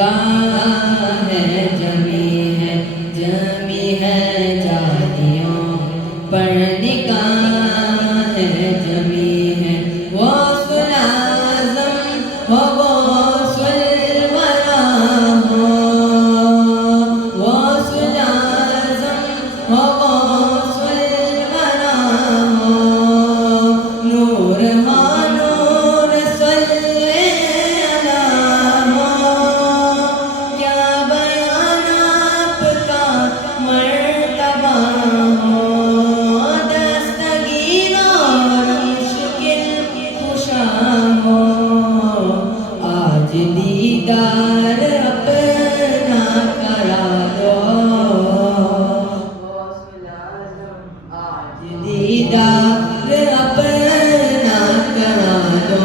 نگاہ ہے جمی ہے جالیوں پر نگاہ ہے جمی ہے غوث اعظم ہو غوث الورا ہو غوث اعظم ہو غوث الورا ہو نور ہاں نور صلی اللہ ہو کیا بیان آپ کا مرتبہ ہو دستگیر اور مشکل کشا ہو آج دیدار اپنا کرا دو آج دیدار اپنا کرا دو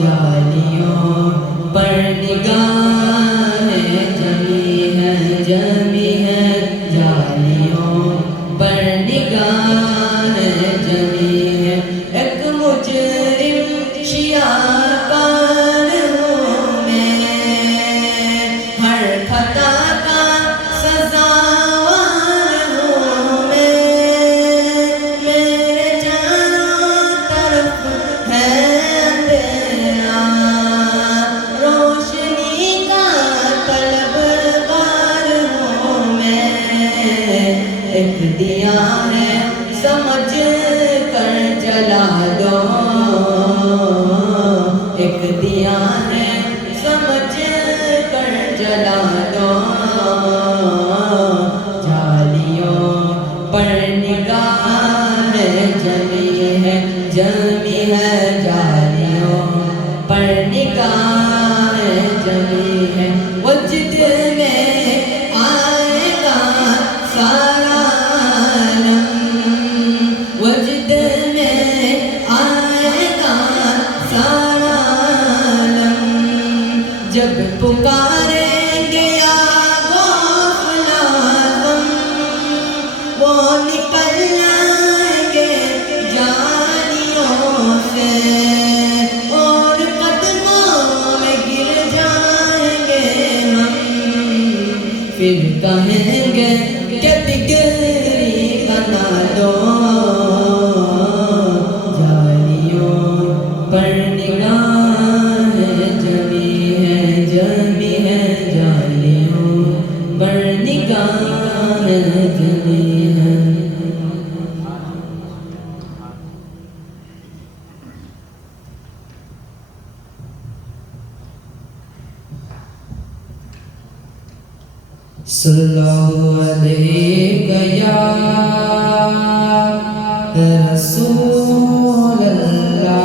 جالیوں پر نگاہ ہے جمی ہے جالیوں پر نگاہ ہے جمی ہے ایک مجرم شیعہ کار ہوں میں ہر خطا کا سزاوار ہوں میں میرے چاروں طرف ہے اندھیرا روشنی کا طلبگار ہوں میں ایک دیا ہے سمجھ کر جلا دو ایک دیا ہے سمجھ کر جلا دو جالیوں پر نگاہ جمی ہے جالیوں پر نگاہ جمی ہے وجد میں آئے گا سارا عالم وجد میں آئے گا سارا عالم جب پکاریں گے یا غوث اعظم وہ نکل جائیں گے جالیوں سے اور قدموں میں گر جائیں گے ہم پھر کہیں گے کہ بگڑی بنا دو جالیوں پر نگاہ جمی ہے جالیوں پر نگاہ جمی ہے صلی اللہ علیہ یا رسول اللہ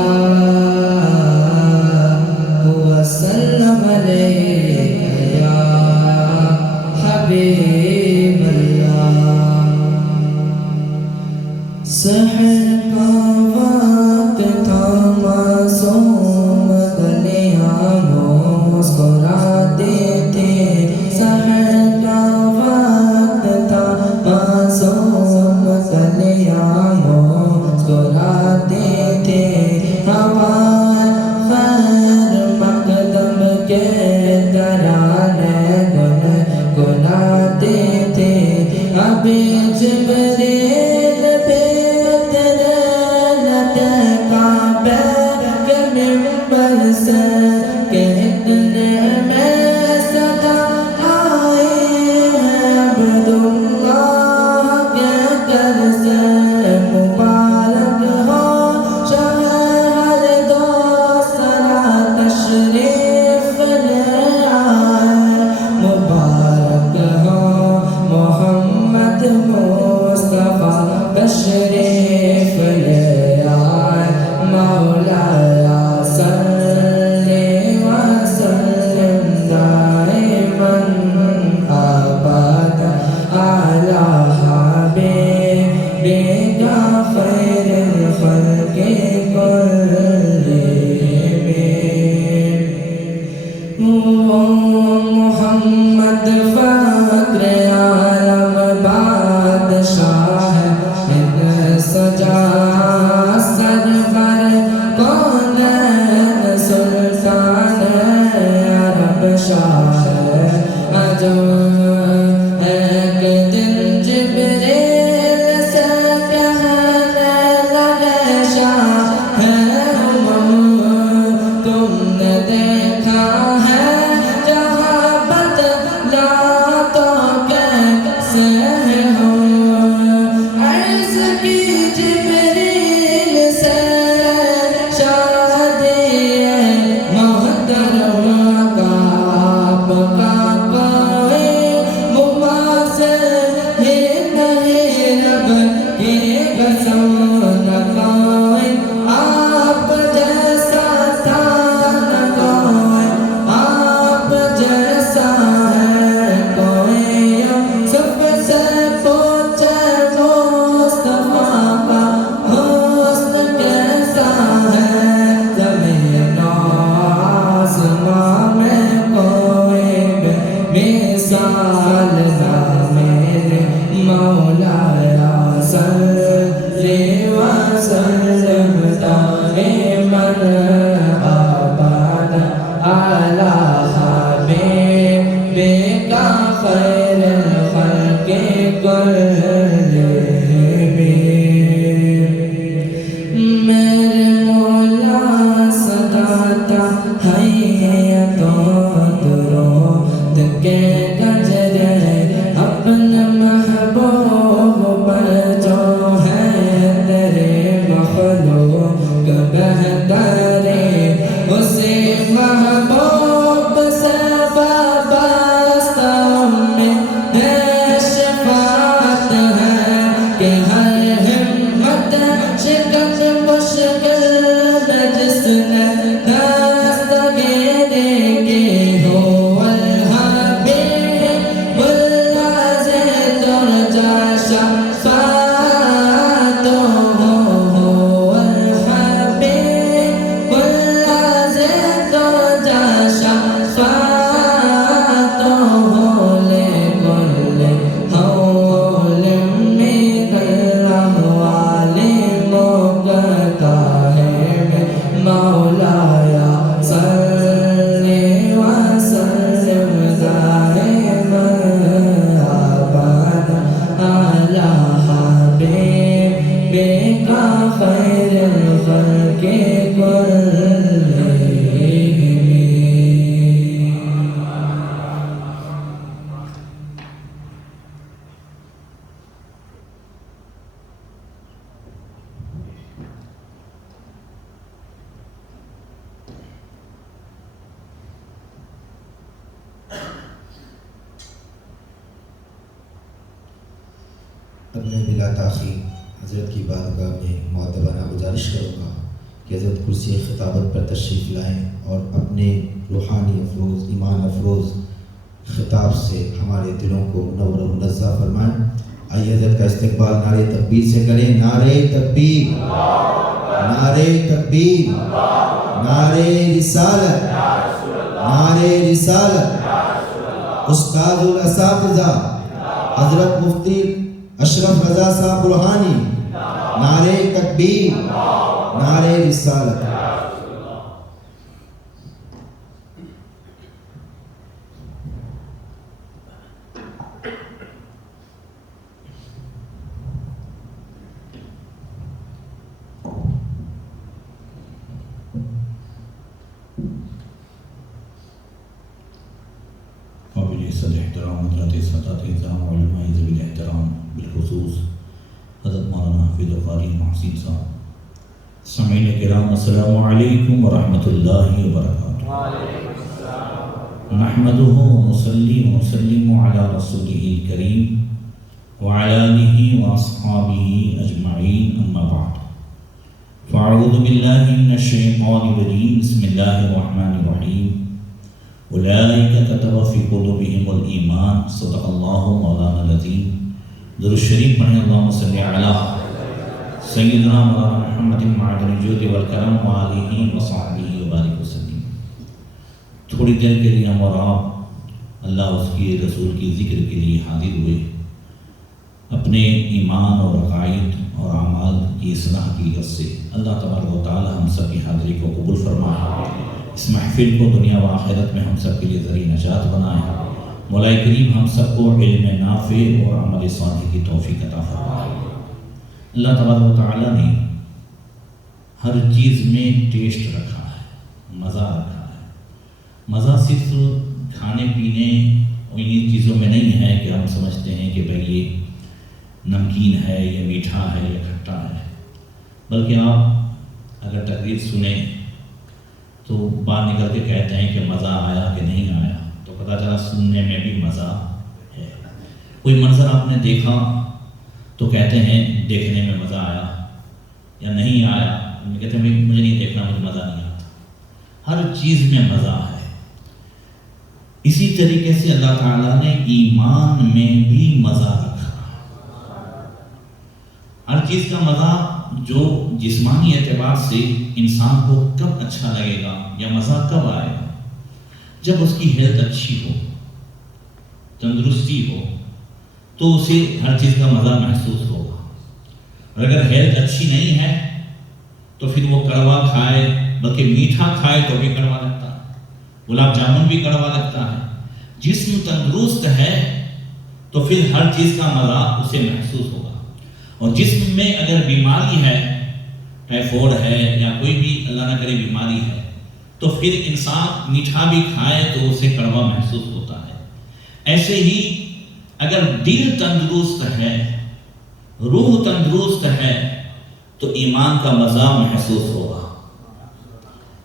وسلم علیہ یا حبیب اللہ سحر کا وقت تھا معصوم گلیاں مسکراتے تھے سحر کا وقت تھا معصوم گلیاں مسکراتے تھے ہمارے خیر مقدم کے ترانے گنگناتے تھے ابھی جبریل منبر سے کہنے میں صدا آئی ہے عبداللہ کے گھر سے مبارک ہو شہر دو سرا تشریف لے حیات درود کے گجرے اپنے محبوب پر جو ہے تیرے مخلوق بہترے اسی محبوب سے وابستہ میں شفاعت ہے کہ ہر ہمت شکست مشکل میں جس نے دستگیری کی ہو الحبیب الذی ترجی شفاعتہ ہو الحبیب الذی ترجی شفاعتہ لکل حول من الاحوال مقتحم مولایا صلی وسلم دائما ابدا علی حبیبک خیر الخلق کلہم. اب میں بلا تاخیر حضرت کی بارگاہ میں مؤدبانہ گزارش کروں گا کہ حضرت کرسی خطابت پر تشریف لائیں اور اپنے روحانی افروز ایمان افروز خطاب سے ہمارے دلوں کو منور و منزہ فرمائیں. آئیے حضرت کا استقبال نعرہ تکبیر سے کریں. نعرہ تکبیر، نعرہ تکبیر، نعرہ رسالت، نعرہ رسالت. استاد الاساتذہ حضرت مفتی اشرف رضا صاحب برہانی، نعرہ تکبیر، نعرہ رسالت. قابل عزت احترام حضرت سادات اعظام علماء ذوی الاحترام بالخصوص حضرت مولانا حافظ قاری محسن صاحب. سامعین کرام السلام علیکم ورحمۃ اللہ وبرکاتہ. نحمده ونصلي ونسلم على رسوله الكريم وعلى آله وأصحابه أجمعين أما بعد. فأعوذ بالله من الشيطان الرجيم. بسم الله الرحمن الرحيم. أولئك كتب في قلوبهم الإيمان. صدق الله مولانا العظيم. درود شریف پڑھیں. اللهم صل على سیدنا مولانا محمد معدن الجود والکرم وآلہ وصحبہ وبارک وسلم. تھوڑی دیر کے لیے ہم اور آپ اللہ اس کے رسول کی ذکر کے لیے حاضر ہوئے. اپنے ایمان اور عقائد اور اعمال کی اصلاح کی غرض سے اللہ تبارک و تعالی ہم سب کی حاضری کو قبول فرمائے. اس محفل کو دنیا و آخرت میں ہم سب کے لیے ذریعہ نجات بنائے. مولا کریم ہم سب کو علم نافع اور عمل صالح کی توفیق عطا فرمائے. اللہ تبارک و تعالی نے ہر چیز میں ٹیسٹ رکھا ہے، مزہ رکھا ہے. مزہ صرف کھانے پینے اور انہیں چیزوں میں نہیں ہے کہ ہم سمجھتے ہیں کہ بھائی یہ نمکین ہے یا میٹھا ہے یا کھٹا ہے، بلکہ آپ اگر تقریر سنیں تو باہر نکل کے کہتے ہیں کہ مزہ آیا کہ نہیں آیا، تو پتہ چلا سننے میں بھی مزہ ہے. کوئی منظر آپ نے دیکھا تو کہتے ہیں دیکھنے میں مزہ آیا یا نہیں آیا. کہتے ہیں مجھے نہیں دیکھنا، مجھے مزہ نہیں آتا. ہر چیز میں مزہ ہے. اسی طریقے سے اللہ تعالیٰ نے ایمان میں بھی مزہ رکھا. ہر چیز کا مزہ جو جسمانی اعتبار سے انسان کو کب اچھا لگے گا یا مزہ کب آئے گا؟ جب اس کی ہیلتھ اچھی ہو، تندرستی ہو، تو اسے ہر چیز کا مزہ محسوس ہوگا. اور اگر ہیلتھ اچھی نہیں ہے تو پھر وہ کڑوا کھائے، بلکہ میٹھا کھائے تو بھی کڑوا لگتا ہے، گلاب جامن بھی کڑوا لگتا ہے. جسم تندرست ہے تو پھر ہر چیز کا مزہ اسے محسوس ہوگا. اور جسم میں اگر بیماری ہے، ٹائفائیڈ ہے یا کوئی بھی اللہ نہ کرے بیماری ہے، تو پھر انسان میٹھا بھی کھائے تو اسے کڑوا محسوس ہوتا ہے۔ ایسے ہی اگر دل تندرست ہے، روح تندرست ہے، تو ایمان کا مزہ محسوس ہوگا،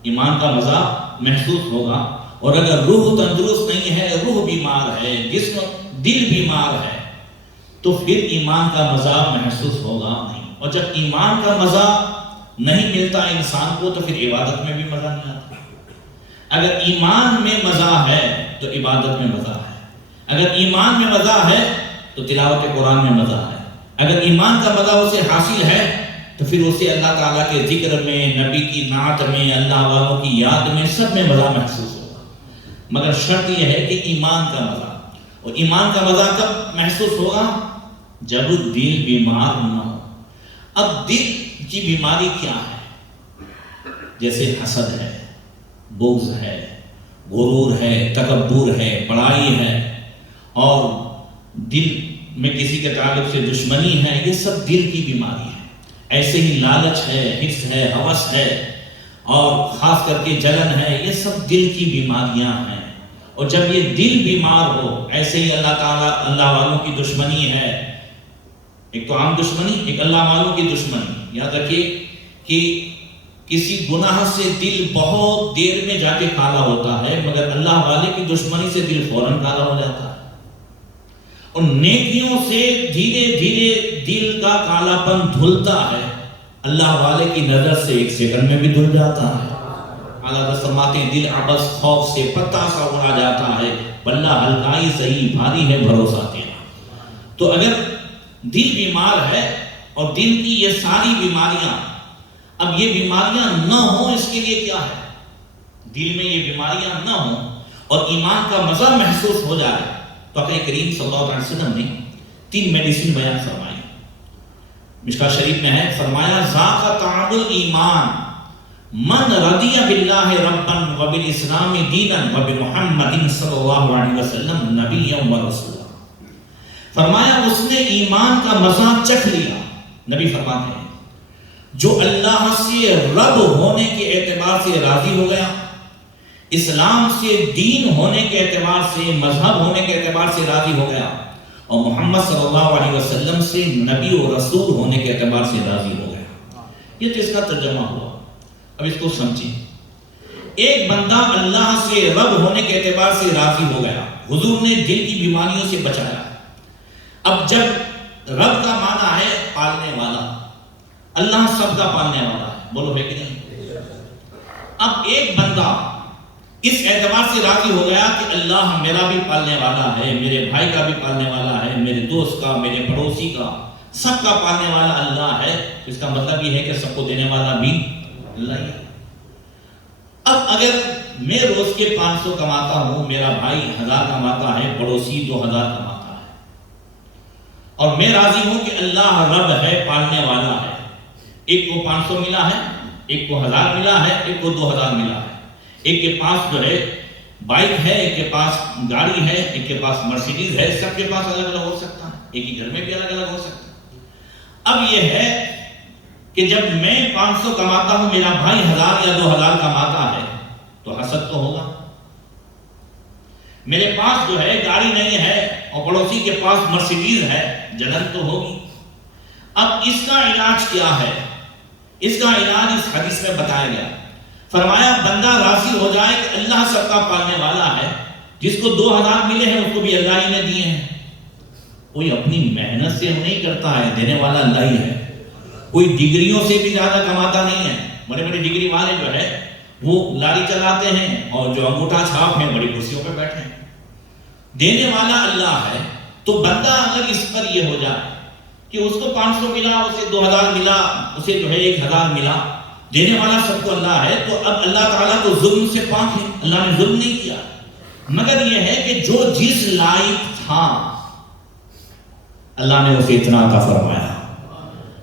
ایمان کا مزہ محسوس ہوگا۔ اور اگر روح تندرست نہیں ہے، روح بیمار ہے، جسم دل بیمار ہے، تو پھر ایمان کا مزہ محسوس ہوگا نہیں۔ اور جب ایمان کا مزہ نہیں ملتا انسان کو تو پھر عبادت میں بھی مزہ نہیں آتا۔ اگر ایمان میں مزہ ہے تو عبادت میں مزہ ہے، اگر ایمان میں مزہ ہے تو تلاوت قرآن میں مزہ ہے، اگر ایمان کا مزہ اسے حاصل ہے تو پھر اسے اللہ تعالیٰ کے ذکر میں، نبی کی نعت میں، اللہ والوں کی یاد میں، سب میں مزہ محسوس ہوگا۔ مگر شرط یہ ہے کہ ایمان کا مزہ، اور ایمان کا مزہ کب محسوس ہوگا؟ جب دل بیمار نہ ہو۔ اب دل کی بیماری کیا ہے؟ جیسے حسد ہے، بغض ہے، غرور ہے، تکبر ہے، بڑائی ہے، اور دل میں کسی کے تعلق سے دشمنی ہے، یہ سب دل کی بیماری ہے۔ ایسے ہی لالچ ہے، حرص ہے، ہوس ہے، اور خاص کر کے جلن ہے، یہ سب دل کی بیماریاں ہیں۔ اور جب یہ دل بیمار ہو، ایسے ہی اللہ تعالیٰ، اللہ والوں کی دشمنی ہے، ایک تو عام دشمنی، ایک اللہ والوں کی دشمنی۔ یاد رکھیے کہ کسی گناہ سے دل بہت دیر میں جا کے کالا ہوتا ہے، مگر اللہ والے کی دشمنی سے دل فوراً کالا ہو جاتا ہے۔ اور نیکیوں سے دھیرے دھیرے دل کا کالا پن دھلتا ہے، اللہ والے کی نظر سے ایک سیکنڈ میں بھی دھل جاتا ہے۔ اعلیٰ فرماتے ہیں دل عبث خوف سے پتہ سا اڑا جاتا ہے، بلہ ہلکائی سہی بھاری ہے بھروسہ تیرا۔ تو اگر دل بیمار ہے، اور دل کی یہ ساری بیماریاں، اب یہ بیماریاں نہ ہوں اس کے لیے کیا ہے؟ دل میں یہ بیماریاں نہ ہوں اور ایمان کا مزہ محسوس ہو جائے تو اپنے کریم صلی اللہ علیہ وسلم نے 3 میڈیسن بیان فرمائی۔ مشکاۃ شریف میں ہے، فرمایا ذاق طعم الایمان من رضی باللہ ربا وبالاسلام دینا وبمحمد صلی اللہ علیہ وسلم نبیا ورسولا۔ فرمایا اس نے ایمان کا مزہ چکھ لیا۔ نبی فرماتے ہیں جو اللہ سے رب ہونے کے اعتبار سے راضی ہو گیا، اسلام سے دین ہونے کے اعتبار سے، مذہب ہونے کے اعتبار سے راضی ہو گیا، اور محمد صلی اللہ علیہ وسلم سے نبی و رسول ہونے کے اعتبار سے راضی ہو گیا۔ یہ تو اس کا ترجمہ ہوا۔ اب اس کو سمجھیں، ایک بندہ اللہ سے رب ہونے کے اعتبار سے راضی ہو گیا، حضور نے دل کی بیماریوں سے بچایا۔ اب جب رب کا معنی ہے پالنے والا، اللہ سب کا پالنے والا ہے، بولو ہے کہ نہیں؟ اب ایک بندہ اس اعتبار سے راضی ہو گیا کہ اللہ میرا بھی پالنے والا ہے، میرے بھائی کا بھی پالنے والا ہے، میرے دوست کا، میرے پڑوسی کا، سب کا پالنے والا اللہ ہے، اس کا مطلب یہ ہے کہ سب کو دینے والا بھی اللہ ہی ہے۔ اب اگر میں روز کے 500 کماتا ہوں، میرا بھائی 1000 کماتا ہے، پڑوسی 2000 کماتا ہے، اور میں راضی ہوں کہ اللہ رب ہے، پالنے والا ہے، ایک کو 500 ملا ہے، ایک کو 1000 ملا ہے، ایک کو 2000 ملا ہے، ایک کے پاس جو ہے بائک ہے، ایک کے پاس گاڑی ہے، ایک کے پاس مرسیڈیز ہے، سب کے پاس الگ الگ ہو سکتا ہے، ایک ہی گھر میں بھی الگ الگ ہو سکتا ہے۔ اب یہ ہے کہ جب میں 500 کماتا ہوں، میرا بھائی 1000 یا 2000 کماتا ہے، تو حسد تو ہوگا۔ میرے پاس جو ہے گاڑی نہیں ہے اور پڑوسی کے پاس مرسیڈیز ہے، جلن تو ہوگی۔ اب اس کا علاج کیا ہے؟ اس کا علاج اس حدیث میں بتایا گیا۔ فرمایا بندہ راضی ہو جائے کہ اللہ سب کا پالنے والا ہے، جس کو 2000 ملے ہیں اس کو بھی اللہ ہی نے دیے ہیں، کوئی اپنی محنت سے نہیں کرتا ہے، دینے والا اللہ ہی ہے۔ کوئی ڈگریوں سے بھی زیادہ کماتا نہیں ہے، بڑے بڑے ڈگری والے جو ہے وہ لاری چلاتے ہیں اور جو انگوٹھا چھاپ ہیں بڑی کرسیوں پہ بیٹھے ہیں، دینے والا اللہ ہے۔ تو بندہ اگر اس پر یہ ہو جائے کہ اس کو 500 ملا، اسے 2000 ملا، اسے جو ہے 1000 ملا، دینے والا سب کو اللہ ہے، تو اب اللہ تعالیٰ تو ظلم سے پاک ہے، اللہ نے ظلم نہیں کیا، مگر یہ ہے کہ جو جس لائق تھا اللہ نے اسے اتنا عطا فرمایا۔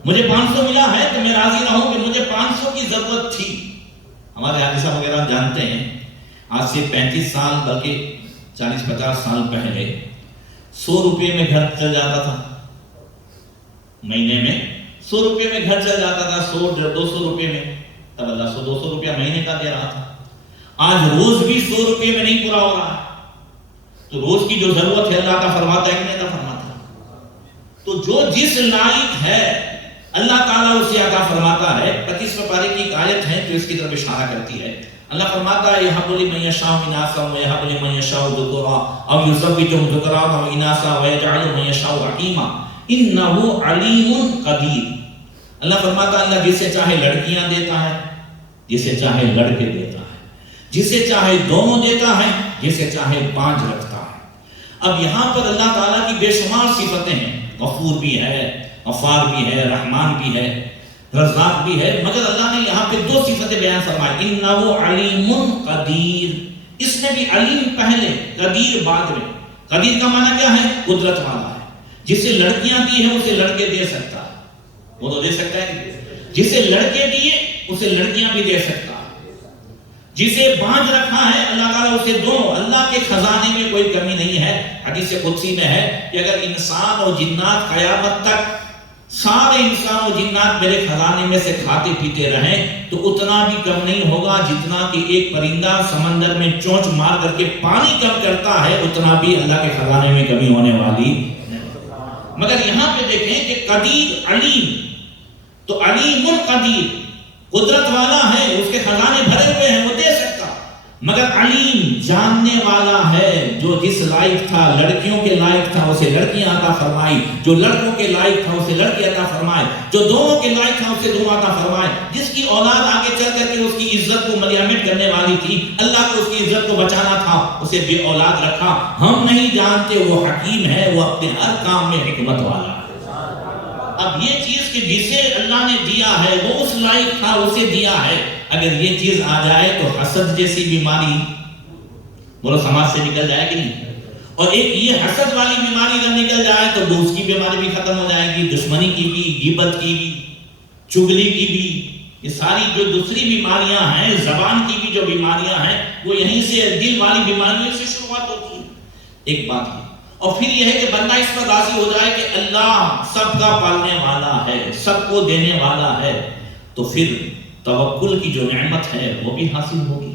مجھے 500 ملا ہے تو میں راضی رہوں کہ مجھے 500 کی ضرورت تھی۔ ہمارے حادثہ وغیرہ جانتے ہیں، آج سے 35 سال بلکہ 40-50 سال پہلے 100 روپے میں گھر چل جاتا تھا، مہینے میں 100 روپے میں گھر چل جاتا تھا، 100-200 روپے میں، تب اللہ 100-200 روپیہ مہینے کا دے رہا تھا۔ آج روز بھی 100 روپے میں نہیں پورا ہو رہا ہے، تو روز کی جو ضرورت ہے اللہ عطا فرماتا ہے کہ نہیں عطا فرماتا؟ تو جو جس لائق ہے اللہ تعالیٰ اسے عطا فرماتا ہے۔ 25 پارے کی ایک آیت ہے جو اس کی طرف اشارہ کرتی ہے۔ اللہ فرماتا ہے یَهَبُ لِمَن يَشَاءُ إِنَاثًا وَيَهَبُ لِمَن يَشَاءُ ذُكُرًا أَوْ يُزَوِّجُهُمْ ذُكْرَانًا وَإِنَاثًا وَيَجْعَلُ مَن يَشَاءُ عَقِيمًا إِنَّهُ عَلِيمٌ قَدِيرٌ۔ اللہ فرماتا ہے اللہ جسے چاہے لڑکیاں دیتا ہے، جسے چاہے لڑکے دیتا ہے، جسے چاہے دونوں دیتا ہے، جسے چاہے پانچ رکھتا ہے۔ اب یہاں پر اللہ تعالیٰ کی بے شمار صفتیں ہیں، غفور بھی ہے، غفار بھی ہے، رحمان بھی ہے، رزاق بھی ہے، مگر اللہ نے یہاں پہ 2 صفتیں بیان فرمائی، انہو علیم قدیر۔ اس میں بھی علیم پہلے، قدیر بعد میں۔ قدیر کا معنی کیا ہے؟ قدرت والا ہے۔ جسے لڑکیاں دی ہیں اسے لڑکے دے سکتا ہے، وہ تو دے سکتا ہے، جسے لڑکے دیے اسے لڑکیاں بھی دے سکتا ہے، جسے بانجھ رکھا ہے اللہ تعالیٰ اسے دونوں۔ اللہ کے خزانے میں کوئی کمی نہیں ہے۔ حدیث قدسی میں ہے کہ اگر انسان اور جنات قیامت تک سارے انسان و جنات میرے خزانے میں سے کھاتے پیتے رہیں تو اتنا بھی کم نہیں ہوگا جتنا کہ ایک پرندہ سمندر میں چونچ مار کر کے پانی کم کرتا ہے، اتنا بھی اللہ کے خزانے میں کمی ہونے والی نہیں۔ مگر یہاں پہ دیکھیں کہ قدیر علیم، تو علیم القدیر قدرت والا ہے، اس کے خزانے بھرے ہوئے ہیں، وہ دے سکتا، مگر علیم جاننے والا ہے۔ جو جس لائق تھا، لڑکیوں کے لائق تھا اسے لڑکیاں عطا فرمائی، جو لڑکوں کے لائق تھا اسے لڑکی عطا فرمائے، جو دونوں کے لائق تھا اسے دونوں عطا فرمائے۔ جس کی اولاد آگے چل کر کے اس کی عزت کو ملیامت کرنے والی تھی، اللہ کو اس کی عزت کو بچانا تھا، اسے بے اولاد رکھا۔ ہم نہیں جانتے وہ حکیم ہے، وہ اپنے ہر کام میں حکمت والا ہے۔ اب یہ چیز کہ جسے اللہ نے دیا ہے وہ اس لائق تھا، اسے دیا ہے۔ اگر یہ چیز آ جائے تو حسد جیسی بیماری بولو سماج سے نکل جائے گی نہیں، اور ایک یہ حسد والی بیماری جب نکل جائے تو دوست کی بیماری بھی ختم ہو جائے گی، دشمنی کی بھی، غیبت کی بھی، چگلی کی بھی، یہ ساری جو دوسری بیماریاں ہیں، زبان کی بھی جو بیماریاں ہیں، وہ یہیں سے دل والی بیماریوں سے شروعات ہوتی ہے۔ ایک بات ہے، اور پھر یہ ہے کہ بندہ اس پر راضی ہو جائے کہ اللہ سب کا پالنے والا ہے، سب کو دینے والا ہے، تو پھر توکل کی جو نعمت ہے وہ بھی حاصل ہوگی۔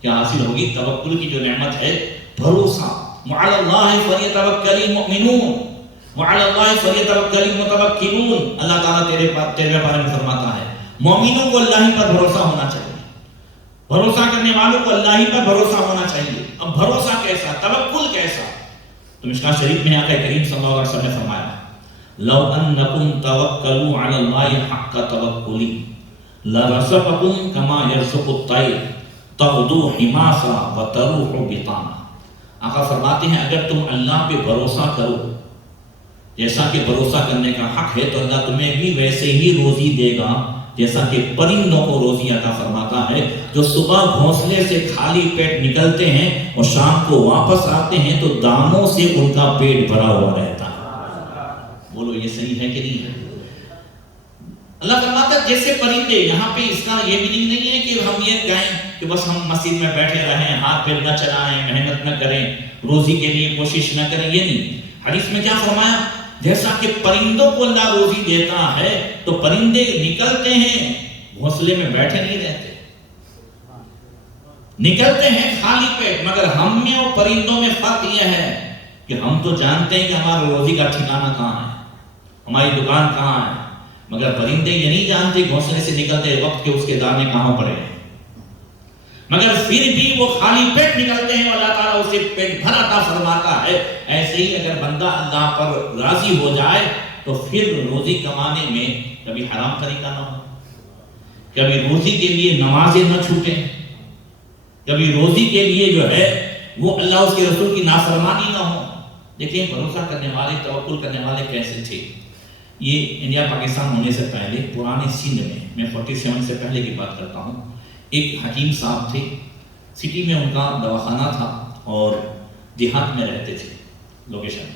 کیا حاصل ہوگی؟ توکل کی جو نعمت ہے، بھروسہ۔ وعلی اللہ فلیتوکل المؤمنون وعلی اللہ فلیتوکل المتوکلون۔ اللہ تعالیٰ تیرے بارے میں فرماتا ہے مومنوں کو اللہ ہی پر بھروسہ ہونا چاہیے، بھروسہ کرنے والوں کو اللہ ہی پر بھروسہ ہونا چاہیے۔ اب بھروسہ کیسا، توکل کیسا؟ تو مشکاۃ شریف میں آقا کریم صلی اللہ علیہ وسلم نے فرمایا لو انکم توکلوا علی اللہ حق توکلی لرزقکم کما یرزق الطیر تغدو حماسا وتروح بطانا۔ آقا فرماتے ہیں اگر تم اللہ پہ بھروسہ کرو جیسا کہ بھروسہ کرنے کا حق ہے تو اللہ تمہیں بھی ویسے ہی روزی دے گا جیسا کہ پرندوں کو روزی عطا فرماتا ہے، جو صبح گھونسلے سے خالی پیٹ نکلتے ہیں اور شام کو واپس آتے ہیں تو دانوں سے ان کا پیٹ بھرا ہوا رہتا ہے۔ بولو یہ صحیح ہے کہ نہیں ہے؟ اللہ فرماتا ہے جیسے پرندے، یہاں پہ اس کا یہ بھی نہیں ہے کہ ہم یہ کہیں کہ بس ہم مسجد میں بیٹھے رہیں، ہاتھ پیر نہ چلائیں، محنت نہ کریں، روزی کے لیے کوشش نہ کریں، یہ نہیں۔ حدیث میں کیا فرمایا؟ جیسا کہ پرندوں کو اللہ روزی دیتا ہے تو پرندے نکلتے ہیں، گھونسلے میں بیٹھے نہیں رہتے، نکلتے ہیں خالی پیٹ۔ مگر ہم میں اور پرندوں میں فرق یہ ہے کہ ہم تو جانتے ہیں کہ ہمارا روزی کا ٹھکانہ کہاں ہے، ہماری دکان کہاں ہے، مگر پرندے یہ نہیں جانتے گھونسلے سے نکلتے وقت کے اس کے دانے کہاں پڑے ہیں، مگر پھر بھی وہ خالی پیٹ نکلتے ہیں، اللہ تعالیٰ اسے پیٹ بھر عطا فرماتا ہے۔ ایسے ہی اگر بندہ اللہ پر راضی ہو جائے تو پھر روزی کمانے میں کبھی حرام طریقہ نہ ہو، کبھی روزی کے لیے نمازیں نہ چھوٹیں، کبھی روزی کے لیے جو ہے وہ اللہ اس کے رسول کی نافرمانی نہ ہو۔ دیکھیں بھروسہ کرنے والے، توکل کرنے والے کیسے تھے۔ یہ انڈیا پاکستان ہونے سے پہلے پرانے سندھ میں 47 سے پہلے کی بات کرتا ہوں، ایک حکیم صاحب تھے، سٹی میں ان کا دواخانہ تھا اور دیہات میں رہتے تھے لوکیشن۔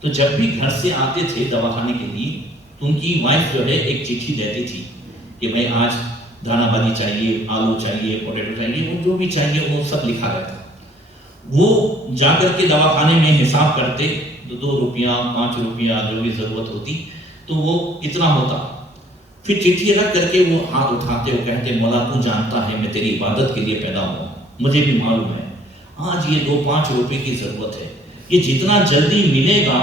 تو جب بھی گھر سے آتے تھے دواخانے کے لیے تو ان کی وائف جو ہے ایک چٹھی دیتی تھی کہ بھائی آج دانہ بادی چاہیے، آلو چاہیے، پوٹیٹو چاہیے، وہ جو بھی چاہیے وہ سب لکھا رہتا۔ وہ جا کر کے دواخانے میں حساب کرتے، 2 روپیہ 5 روپیہ جو بھی ضرورت ہوتی تو وہ اتنا ہوتا، پھر چٹھی رکھ کر کے وہ ہاتھ اٹھاتے ہو کہتے مولا تو جانتا ہے میں تیری عبادت کے لیے پیدا ہوا، مجھے بھی معلوم ہے آج یہ 2-5 روپے کی ضرورت ہے، یہ جتنا جلدی ملے گا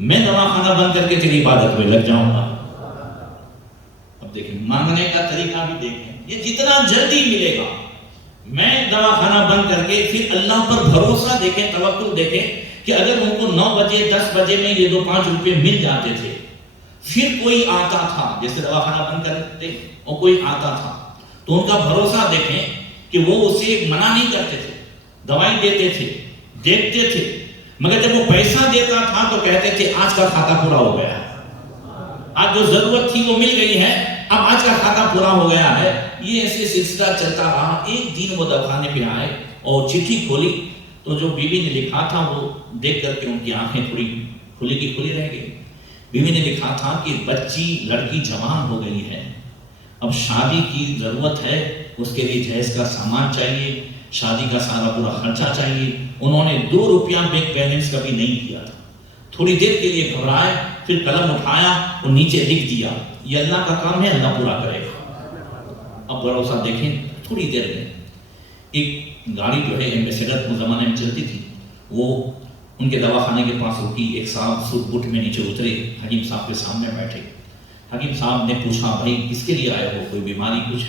میں دواخانہ بند کر کے تیری عبادت میں لگ جاؤں گا۔ اب دیکھیں مانگنے کا طریقہ بھی دیکھیں، یہ جتنا جلدی ملے گا میں دواخانہ بند کر کے، پھر اللہ پر بھروسہ دیکھیں، توکل دیکھیں کہ اگر ان کو 9 بجے 10 بجے میں یہ 2-5 روپے مل جاتے تھے، پھر کوئی آتا تھا جیسے دواخانہ بند کرتے اور کوئی آتا تھا تو ان کا بھروسہ دیکھیں کہ وہ اسے منع نہیں کرتے تھے، دوائی دیتے تھے، دیکھتے تھے، مگر جب وہ پیسہ دیتا تھا تو کہتے تھے آج کا کھاتا پورا ہو گیا، آج جو ضرورت تھی وہ مل گئی ہے، اب آج کا کھاتا پورا ہو گیا ہے۔ یہ ایسے سلسلہ چلتا رہا۔ ایک دن وہ دواخانے پہ آئے اور چٹھی کھولی تو جو بیوی نے لکھا تھا وہ دیکھ کر کے ان کی آنکھیں تھوڑی کھلی کی کھلی رہ گئی۔ بیوی نے لکھا تھا کہ بچی لڑکی جوان ہو گئی ہے، اب شادی کی ضرورت ہے، اس کے لیے جہیز کا سامان چاہیے، شادی کا سارا پورا خرچہ چاہیے۔ انہوں نے 2 روپیہ بینک بیلنس کبھی نہیں کیا تھا۔ تھوڑی دیر کے لیے گھبرائے، پھر قلم اٹھایا اور نیچے لکھ دیا یہ اللہ کا کام ہے، اللہ پورا کرے گا۔ اب بھروسہ دیکھیں، تھوڑی دیر میں ایک گاڑی جو ہے ایمبیسیڈر اس زمانے میں چلتی تھی، وہ ان کے دواخانے کے پاس رکی۔ ایک صاحب سوٹ بوٹ میں نیچے اترے، حکیم صاحب کے سامنے بیٹھے۔ حکیم صاحب نے پوچھا بھائی کس کے لیے آئے ہو، کوئی بیماری کچھ؟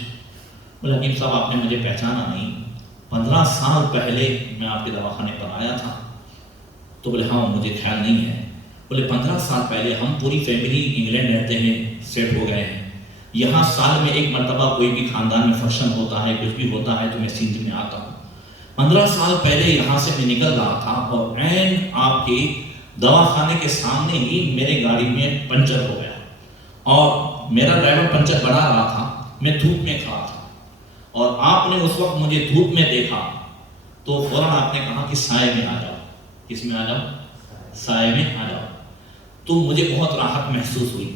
بولے حکیم صاحب آپ نے مجھے پہچانا نہیں، 15 سال پہلے میں آپ کے دواخانے پر آیا تھا۔ تو بولے ہاں مجھے خیال نہیں ہے۔ بولے 15 سال پہلے ہم پوری فیملی انگلینڈ رہتے ہیں، سیٹ ہو گئے ہیں، یہاں سال میں 1 مرتبہ کوئی بھی خاندان میں فنکشن ہوتا ہے، کچھ بھی ہوتا ہے تو میں سندھ میں آتا ہوں۔ 15 سال پہلے یہاں سے میں نکل رہا تھا اور عین آپ کے دواخانے کے سامنے ہی میرے گاڑی میں پنچر ہو گیا، اور میرا ڈرائیور پنچر بنا رہا تھا، میں دھوپ میں کھڑا تھا، اور آپ نے اس وقت مجھے دھوپ میں دیکھا تو فوراً آپ نے کہا کہ سائے میں آ جاؤ۔ کس میں آ جاؤ؟ سائے میں آ جاؤ۔ تو مجھے بہت راحت محسوس ہوئی۔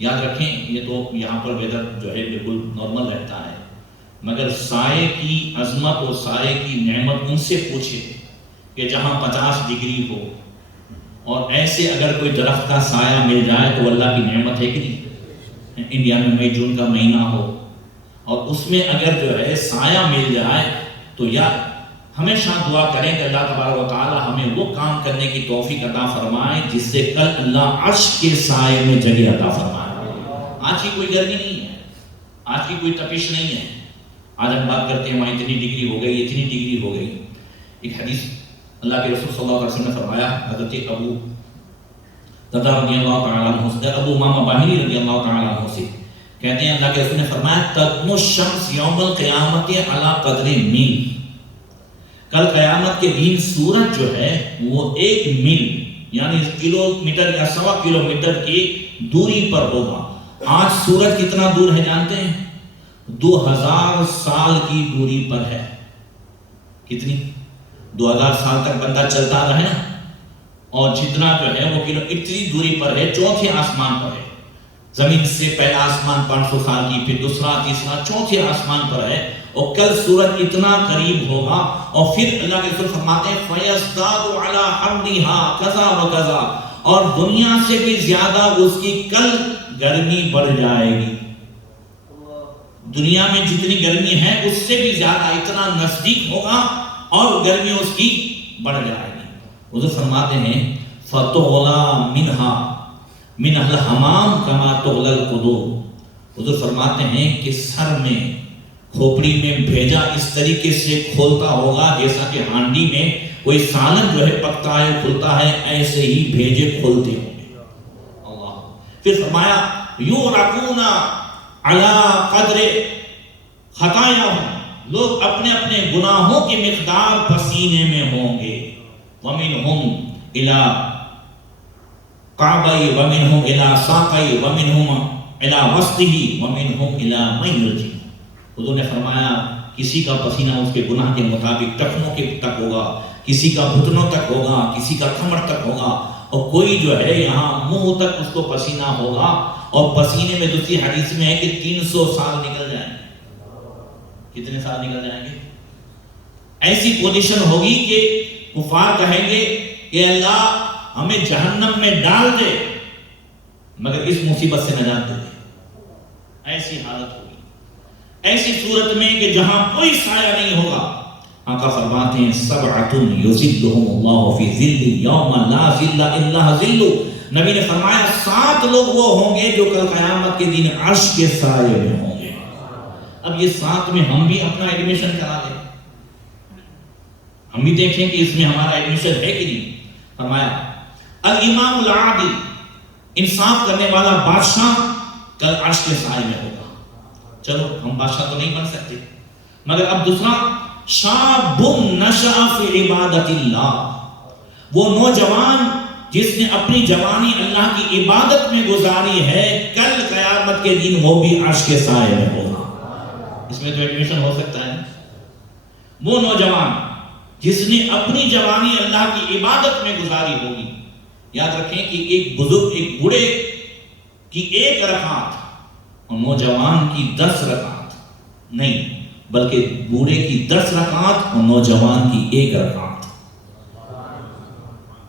یاد رکھیں یہ تو یہاں پر ویدر جو ہے بالکل نارمل رہتا ہے، مگر سائے کی عظمت اور سائے کی نعمت ان سے پوچھے کہ جہاں 50 ڈگری ہو اور ایسے اگر کوئی درخت کا سایہ مل جائے تو اللہ کی نعمت ہے کہ نہیں؟ انڈیا میں مئی جون کا مہینہ ہو اور اس میں اگر جو ہے سایہ مل جائے تو یا ہمیشہ دعا کریں کہ اللہ تبارک و تعالی ہمیں وہ کام کرنے کی توفیق عطا فرمائے جس سے کل اللہ عرش کے سائے میں جگہ عطا فرمائے۔ آج کی کوئی گرمی نہیں ہے، آج کی کوئی تپش نہیں ہے۔ آج ہم بات کرتے ہیں وہاں اتنی ڈگری ہو گئی، اتنی ڈگری ہو گئی۔ ایک حدیث اللہ کے رسول صلی اللہ علیہ وسلم نے فرمایا، حضرت ابو درداء رضی اللہ تعالیٰ عنہ سے، ابو امامہ باہلی رضی اللہ تعالیٰ عنہ سے کہتے ہیں اللہ کے رسول نے فرمایا تدنو الشمس یوم القیامت علی قدر میل، کل قیامت کے دن سورج جو ہے وہ 1 میل یعنی کلومیٹر یا 1.25 کلومیٹر کی دوری پر ہوگا۔ آج سورج کتنا دور ہے جانتے ہیں؟ 2000 سال کی دوری پر ہے۔ کتنی؟ 2000 سال تک بندہ چلتا رہے نا، اور جتنا جو ہے وہ اتنی دوری پر ہے، 4تھے آسمان پر ہے۔ زمین سے پہلا آسمان 500 سال کی، پھر دوسرا، تیسرا، 4تھے آسمان پر ہے، اور کل سورج اتنا قریب ہوگا، اور پھر اللہ کے رسول فرماتے ہیں فَيَزْدَادُ عَلَىٰ حَرِّهَا كَذَا وَكَذَا، اور دنیا سے بھی زیادہ اس کی کل گرمی بڑھ جائے گی۔ دنیا میں جتنی گرمی ہے اس سے بھی زیادہ اتنا نزدیک ہوگا اور گرمی اس کی بڑھ جائے گی۔ حضور فرماتے ہیں فَتُغْلَى مِنْهَا مِنْ الْحَمَامِ كَمَا تُغْلَى الْقُدُورُ، حضور فرماتے ہیں کہ سر میں، کھوپڑی میں بھیجا اس طریقے سے کھولتا ہوگا جیسا کہ ہانڈی میں کوئی سالن جو ہے پکتا ہے کھلتا ہے، ایسے ہی بھیجے کھولتے ہوں گے۔ اللہ پھر فرمایا یُعْرَقُونَ عَلَىٰ قَدْرِ خَطَایَاهُمْ، لوگ اپنے اپنے گناہوں کی مقدار پسینے میں ہوں گے۔ وَمِنْهُمْ إِلَىٰ قَعْبَيْ وَمِنْهُمْ إِلَىٰ سَاقَيْ وَمِنْهُمْ إِلَىٰ وَسْطِهِ وَمِنْهُمْ إِلَىٰ مَنْيَلْجِهِ۔ حضور نے فرمایا کسی کا پسینہ اس کے گناہ کے مطابق ٹخنوں کے تک ہوگا، کسی کا گھٹنوں تک ہوگا، کسی کا کمر تک ہوگا، اور کوئی جو ہے یہاں منہ تک اس کو پسینہ ہوگا، اور پسینے میں دوسری حدیث میں ہے کہ 300 سال نکل جائیں گے۔ کتنے سال نکل جائیں گے؟ ایسی پوزیشن ہوگی کہ کفار کہیں گے کہ اللہ ہمیں جہنم میں ڈال دے مگر اس مصیبت سے نجات دے دے۔ ایسی حالت ہوگی، ایسی صورت میں کہ جہاں کوئی سایہ نہیں ہوگا. آقا فرماتے ہیں سبعۃ یظلھم اللہ فی ظلہ یوم لا ظل الا ظلہ. نبی نے فرمایا 7 لوگ وہ ہوں گے جو کل قیامت کے دن عرش کے سائے میں ہوں گے. اب یہ 7 میں ہم بھی اپنا ایڈمیشن کرا لیں، ہم بھی دیکھیں کہ اس میں ہمارا ایڈمیشن ہے کہ نہیں. فرمایا الامام العادل، انصاف کرنے والا بادشاہ کل عرش کے سائے میں ہوگا. چلو ہم بادشاہ تو نہیں بن سکتے، مگر اب دوسرا شاب نشأ فی عبادت اللہ، وہ نوجوان جس نے اپنی جوانی اللہ کی عبادت میں گزاری ہے، کل قیامت کے دن وہ بھی عرش کے سائے میں ہوگا. اس میں تو ایڈمیشن ہو سکتا ہے. وہ نوجوان جس نے اپنی جوانی اللہ کی عبادت میں گزاری ہوگی. یاد رکھیں کہ ایک بزرگ، ایک بوڑھے کی 1 رکعت اور نوجوان کی 10 رکعت نہیں، بلکہ بوڑھے کی 10 رکعت اور نوجوان کی 1 رکعت.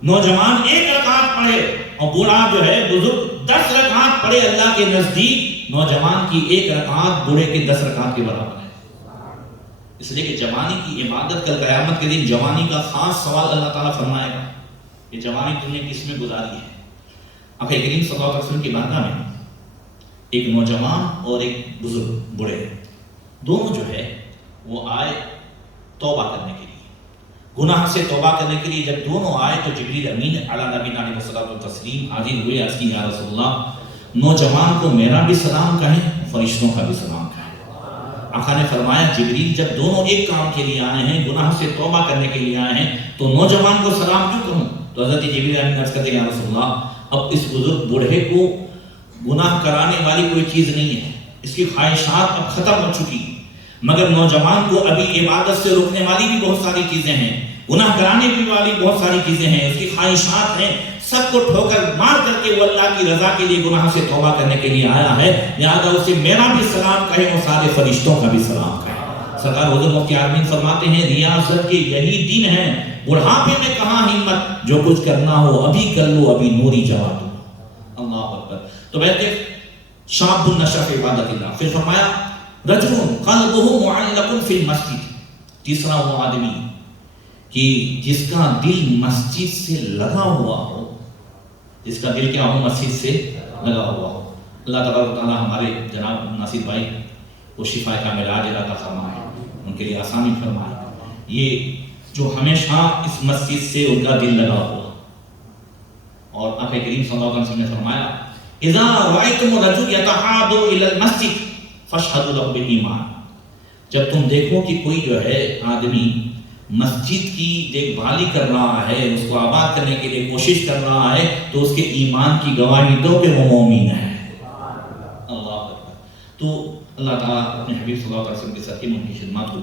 نوجوان 1 رکعت پڑھے اور بوڑھا جو ہے بزرگ 10 رکعت پڑھے اللہ کے نزدیک نوجوان کی 1 رکعت بوڑھے کے 10 رکعت کے برابر ہے. اس لیے کہ جوانی کی عبادت کل قیامت کے دن جوانی کا خاص سوال اللہ تعالیٰ فرمائے گا کہ جوانی تم نے کس میں گزاری ہے. آقا کریم صلی اللہ علیہ وسلم کی بارگاہ میں ایک نوجوان اور ایک بزرگ بوڑھے دونوں جو ہے وہ آئے توبہ کرنے کے لیے، گناہ سے توبہ کرنے کے لیے. جب دونوں آئے تو جبریل امین علی نبینا علیہ الصلوۃ والتسلیم حاضر ہوئے. عرض کی یا رسول اللہ، نوجوان کو میرا بھی سلام کہیں، فرشتوں کا بھی سلام کہیں. آقا نے فرمایا جبریل جب دونوں ایک کام کے لیے آئے ہیں، گناہ سے توبہ کرنے کے لیے آئے ہیں، تو نوجوان کو سلام کیوں کروں؟ تو حضرت جبریل امین عرض کرتے ہیں یا رسول اللہ، اب اس بزرگ بوڑھے کو گناہ کرانے والی کوئی چیز نہیں ہے، اس کی خواہشات اب ختم ہو چکی، مگر نوجوان کو ابھی عبادت سے روکنے والی بھی بہت ساری چیزیں ہیں، گناہ کرانے بھی والی بہت ساری چیزیں ہیں، اس کی خواہشات ہیں. سب کو ٹھوکر مار کر کے وہ اللہ کی رضا کے لیے گناہ سے توبہ کرنے کے لیے آیا ہے، لہذا اسے میرا بھی سلام کہے اور سارے فرشتوں کا بھی سلام کہے. سرکار حضور مفتی عالمین فرماتے ہیں ریاضت کے یہی دن ہیں، بڑھاپے میں کہاں ہمت، جو کچھ کرنا ہو ابھی کر لو، ابھی نوری جوا دو. اللہ اکبر. تو بیٹھے شاب نشأ فی عبادت اللہ. پھر فرمایا رجل قلبہ معلق فی المسجد، تیسرا وہ آدمی کہ جس کا دل مسجد سے لگا ہوا ہو، جس کا دل کیا ہو، مسجد سے لگا ہوا ہو. اللہ تبارک و تعالیٰ ہمارے جناب ناصر بھائی کو شفا کاملہ عاجلہ فرمائے، ان کے لیے آسانی فرمائے. یہ جو ہمیشہ اس مسجد سے ان کا دل لگا ہوا، اور آقا کریم صلی اللہ علیہ وسلم نے فرمایا اذا رأيتم الرجل يتعاد الى المسجد فاشهدوا له بالایمان. جب تم دیکھو کہ کوئی جو ہے آدمی مسجد کی دیکھ بھالی کر رہا ہے، اس کو آباد کرنے کے لیے کوشش کر رہا ہے، تو اس کے ایمان کی گواہی دو کہ وہ مومن ہے. اللہ اکبر. تو اللہ تعالیٰ اپنے حبیب صلی اللہ علیہ وسلم کے صدقے میں ان کی خدمات کو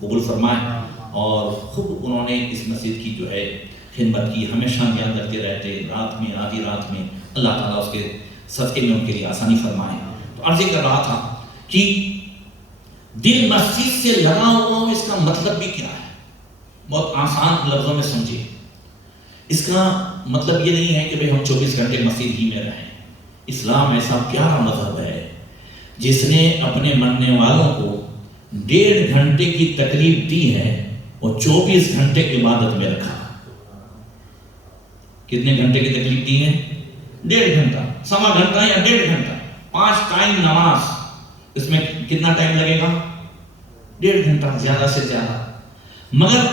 قبول فرمائے، اور خود انہوں نے اس مسجد کی جو ہے خدمت کی، ہمیشہ بیان کرتے رہتے، رات میں آدھی رات میں. اللہ تعالیٰ اس کے صدقے میں ان کے لیے آسانی فرمائے. تو عرض کر رہا تھا کہ دل مسجد سے لگا ہوا ہو، اس کا مطلب بھی کیا ہے؟ بہت آسان لفظوں میں سمجھے. اس کا مطلب یہ نہیں ہے کہ بھئی ہم 24 گھنٹے مسجد ہی میں رہیں. اسلام ایسا پیارا مذہب ہے جس نے اپنے مننے والوں کو 1.5 گھنٹے کی تکلیف دی ہے اور 24 گھنٹے عبادت میں رکھا. کتنے گھنٹے کی تکلیف دی ہے؟ 1.5 گھنٹہ، 1.25 گھنٹہ یا 1.5 گھنٹہ. 5 ٹائم نماز، اس میں کتنا ٹائم لگے گا؟ 1.5 گھنٹہ زیادہ سے زیادہ. مگر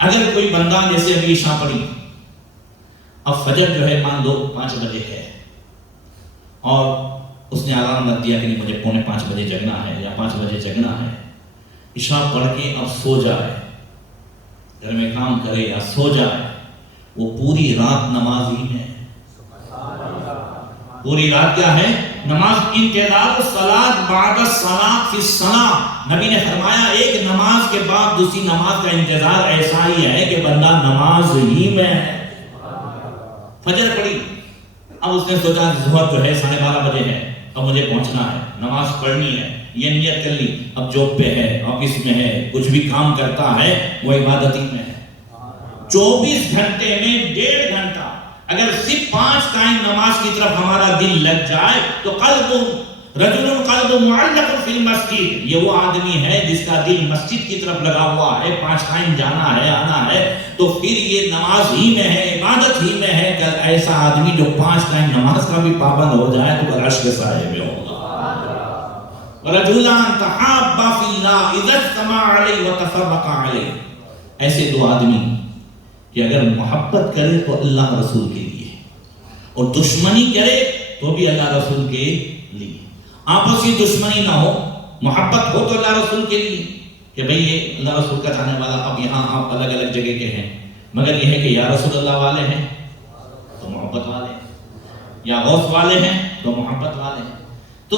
اگر کوئی بندہ جیسے ابھی عشاء پڑھی، اب فجر جو ہے مان لو 5 بجے ہے، اور اس نے الارم رکھ دیا کہ نہیں مجھے 4:45 بجے جگنا ہے یا 5 بجے جگنا ہے. عشاء پڑھ کے اب سو جائے، گھر میں کام کرے یا سو جائے، وہ پوری رات نماز ہی میں. پوری رات کیا ہے؟ نماز. انتظار الصلاۃ بعد الصلاۃ فی الصلاۃ. نبی نے فرمایا ایک نماز کے بعد دوسری نماز کا انتظار ایسا ہی ہے کہ بندہ نماز ہی میں ہے. فجر پڑھی، اب اس نے سوچا ظہر جو ہے 12:30 بجے ہے، اب مجھے پہنچنا ہے، نماز پڑھنی ہے، یہ نیت کر لی. اب جاب پہ ہے، آفس میں ہے، کچھ بھی کام کرتا ہے، وہ عبادت ہی میں ہے. 24 گھنٹے میں 1.5 گھنٹہ اگر صرف 5 ٹائم نماز کی طرف ہمارا دل لگ جائے تو قلب رجل قلب معلق فی المسجد، یہ وہ آدمی ہے جس کا دل مسجد کی طرف لگا ہوا ہے، 5 ٹائم جانا ہے آنا ہے، تو پھر یہ نماز ہی میں ہے، عبادت ہی میں ہے کہ ایسا آدمی جو 5 ٹائم نماز کا بھی پابند ہو جائے تو عرش کے سائے میں ہوگا۔ رجلان تحابا فی اللہ اذا اجتمعا علیہ وتفرقا علیہ، ایسے 2 آدمی کہ اگر محبت کرے تو اللہ رسول کے لیے اور دشمنی کرے تو بھی اللہ رسول کے لیے، آپسی دشمنی نہ ہو، محبت ہو تو اللہ رسول کے لیے کہ بھئی یہ اللہ رسول کا چاہنے والا، اب یہاں آپ الگ الگ جگہ کے ہیں مگر یہ ہے کہ یا رسول اللہ والے ہیں تو محبت والے ہیں، یا غوث والے ہیں تو محبت والے ہیں۔ تو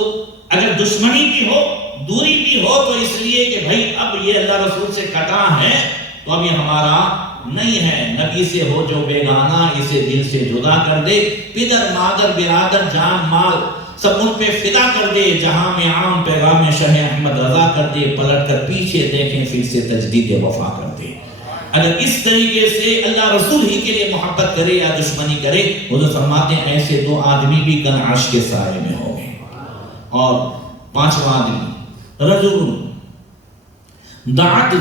اگر دشمنی بھی ہو، دوری بھی ہو، تو اس لیے کہ بھئی اب یہ اللہ رسول سے کٹا ہے تو اب یہ ہمارا نہیں ہے، نبی سے ہو جو بیگانہ اسے دل سے جدا کر دے، پدر مادر برادر جان مال سب ان پہ فدا کر دے، جہاں میں عام پیغام شہ احمد رضا کر دے، پلٹ کر پیچھے دیکھیں پھر سے تجدید وفا کر دے۔ اگر اس طریقے سے اللہ رسول ہی کے لیے محبت کرے یا دشمنی کرے، حضور فرماتے ہیں ایسے 2 آدمی بھی کن عرش کے سائے میں ہوں گے۔ اور 5واں آدمی رجل دعت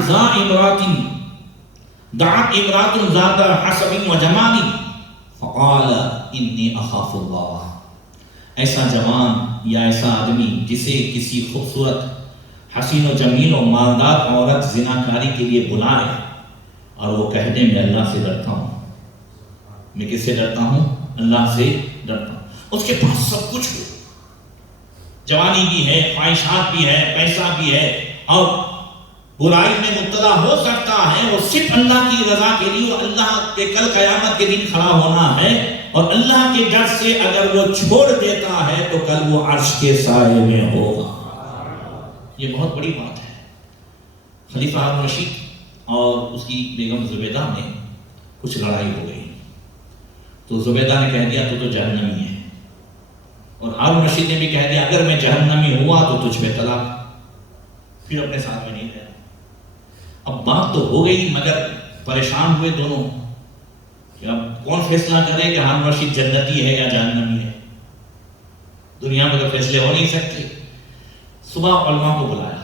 امرات ذات حسب و جمال فقال انی اخاف اللہ، ایسا جوان یا ایسا آدمی جسے کسی خوبصورت حسین و جمیل و مالدار عورت زناکاری کے لیے بلائے اور وہ کہہ دے میں اللہ سے ڈرتا ہوں، میں کس سے ڈرتا ہوں؟ اللہ سے ڈرتا ہوں۔ اس کے پاس سب کچھ ہو، جوانی بھی ہے، خواہشات بھی ہے، پیسہ بھی ہے اور برائی میں مبتلا ہو سکتا ہے، اور صرف اللہ کی رضا کے لیے اللہ کے کل قیامت کے دن کھڑا ہونا ہے، اور اللہ کے ڈر سے اگر وہ چھوڑ دیتا ہے تو کل وہ عرش کے سائے میں ہوگا۔ یہ بہت بڑی بات ہے۔ خلیفہ ہارون رشید اور اس کی بیگم زبیدہ میں کچھ لڑائی ہو گئی، تو زبیدہ نے کہہ دیا تو جہنمی ہے، اور ہارون رشید نے بھی کہہ دیا اگر میں جہنمی ہوا تو تجھ پہ طلاق، پھر اپنے ساتھ میں نہیں رہا۔ اب بات تو ہو گئی مگر پریشان ہوئے دونوں کہ اب کون فیصلہ کرے کہ ہارون رشید جنتی ہے یا جہنمی ہے، دنیا میں تو فیصلے ہو نہیں سکتے۔ صبح علماء کو بلایا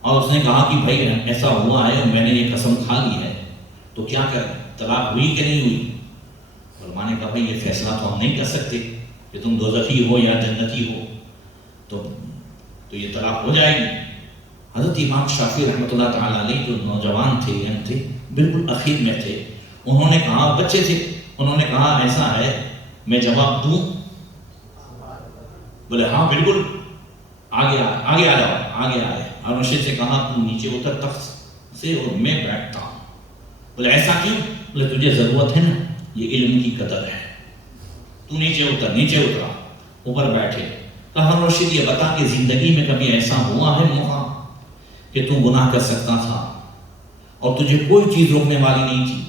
اور اس نے کہا کہ بھائی ایسا ہوا ہے، میں نے یہ قسم کھا لی ہے تو کیا کریں، طلاق ہوئی کہ نہیں ہوئی؟ علماء نے کہا بھائی یہ فیصلہ تو ہم نہیں کر سکتے کہ تم دوزخی ہو یا جنتی ہو، تو یہ طلاق ہو جائے گی۔ حضرت امام شافعی رحمۃ اللہ تعالیٰ علیہ جو نوجوان تھے، یم تھے، بالکل اخیر میں تھے، انہوں نے کہا، بچے تھے، انہوں نے کہا ایسا ہے میں جواب دوں؟ بولے ہاں بالکل، آگے آ جاؤ۔ اور رشید سے کہا تم نیچے اتر تخت سے اور میں بیٹھتا ہوں۔ بولے ایسا کیوں؟ بولے تجھے ضرورت ہے نا، یہ علم کی قدر ہے، تو نیچے اترا، اوپر بیٹھے۔ کہا رشید یہ بتا کہ زندگی میں کبھی ایسا ہوا ہے موقع کہ تو گناہ کر سکتا تھا اور تجھے کوئی چیز روکنے والی نہیں تھی،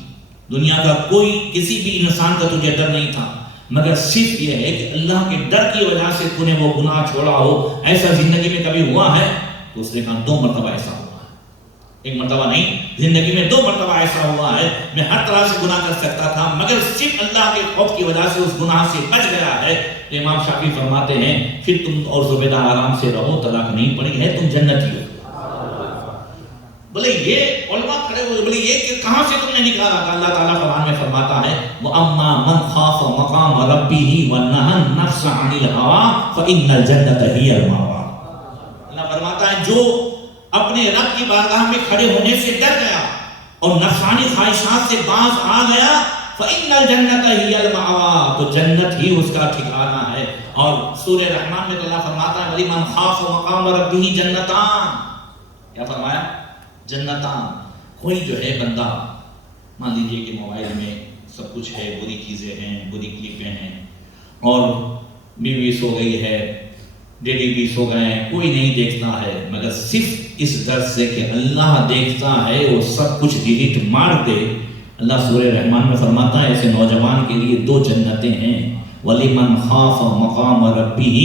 دنیا کا کوئی کسی بھی انسان کا تجھے ڈر نہیں تھا، مگر صرف یہ ہے کہ اللہ کے ڈر کی وجہ سے تو نے وہ گناہ چھوڑا ہو، ایسا زندگی میں کبھی ہوا ہے؟ تو اس نے کہا 2 مرتبہ ایسا ہوا ہے، 1 مرتبہ نہیں، زندگی میں 2 مرتبہ ایسا ہوا ہے، میں ہر طرح سے گناہ کر سکتا تھا مگر صرف اللہ کے خوف کی وجہ سے اس گناہ سے بچ گیا ہے۔ تو امام شافعی فرماتے ہیں پھر تم اور زبیدہ آرام سے رہو، طلاق نہیں پڑی ہے، تم جنتی ہو۔ بولے یہ علماء کھڑے ہوئے، بولے یہ کہاں سے تم نے نکالا؟ اللہ تعالیٰ قرآن میں فرماتا ہے وَأَمَّا مَنْ خَافَ مَقَامَ رَبِّهِ وَنَهَى النَّفْسَ عَنِ الْهَوَىٰ فَإِنَّ الْجَنَّةَ هِيَ الْمَأْوَىٰ۔ اللہ فرماتا ہے جو اپنے رب کی بارگاہ میں کھڑے ہونے سے ڈر گیا اور نفسانی خواہشات سے باز آ گیا، فَإِنَّ الْجَنَّةَ هِيَ الْمَأْوَىٰ، تو جنت ہی اس کا ٹھکانہ ہے۔ اور سورہ رحمان میں اللہ فرماتا ہے وَلِمَنْ خَافَ مَقَامَ رَبِّهِ جَنَّتَانِ، کیا فرمایا؟ جنتان۔ کوئی جو ہے بندہ مان لیجیے کہ موبائل میں سب کچھ ہے، بری چیزیں ہیں، بری کلپیں ہیں، اور بیوی سو گئی ہے، ڈیڈی بھی سو گئے ہیں، کوئی نہیں دیکھتا ہے مگر صرف اس ڈر سے کہ اللہ دیکھتا ہے وہ سب کچھ ڈیلیٹ مار دے۔ اللہ سورہ رحمان میں فرماتا ہے ایسے نوجوان کے لیے 2 جنتیں ہیں، وَلِمَنْ خَافَ مَقَامَ رَبِّهِ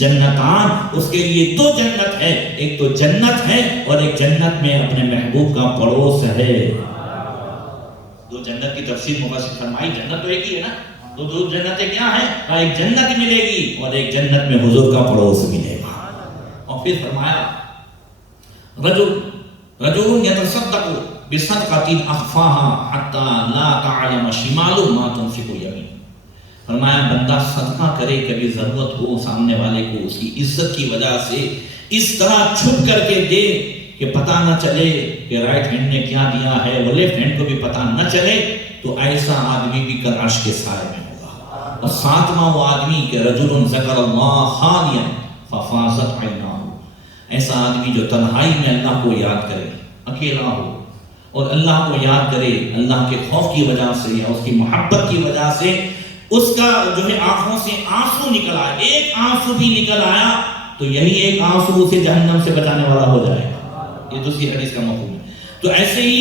جنتان، اس کے لیے 2 جنت ہے، ایک تو جنت ہے اور ایک جنت میں اپنے محبوب کا پڑوس ہے۔ 2 جنت کی تفسیر مفسر فرمائی، جنت تو ایک ہی ہے نا، تو دو جنتیں کیا ہیں؟ ایک جنت ملے گی اور ایک جنت میں حضور کا پڑوس ملے گا. اور پھر فرمایا رجل یتصدق بصدقۃ اخفاها حتى لا تعلم شماله ما تنفق یمینہ. فرمایا بندہ صدقہ کرے کبھی ضرورت ہو سامنے والے کو اس کی عزت کی وجہ سے اس طرح چھپ کر کے دے کہ پتہ نہ چلے کہ رائٹ ہینڈ نے کیا دیا ہے اور لیفٹ ہینڈ کو بھی پتہ نہ چلے، تو ایسا آدمی بھی کل عرش کے سائے میں ہوگا. اور ساتواں وہ آدمی کہ رجل ذکر اللہ خالیا ففاضت عیناہ، ایسا آدمی جو تنہائی میں اللہ کو یاد کرے، اکیلا ہو اور اللہ کو یاد کرے، اللہ کے خوف کی وجہ سے یا اس کی محبت کی وجہ سے اس کا جو ہے آنکھوں سے آنسو نکل آیا، ایک آنسو بھی نکل آیا تو یہی ایک آنسو اسے جہنم سے بچانے والا ہو جائے گا. یہ دوسری حدیث کا مفہوم ہے. تو ایسے ہی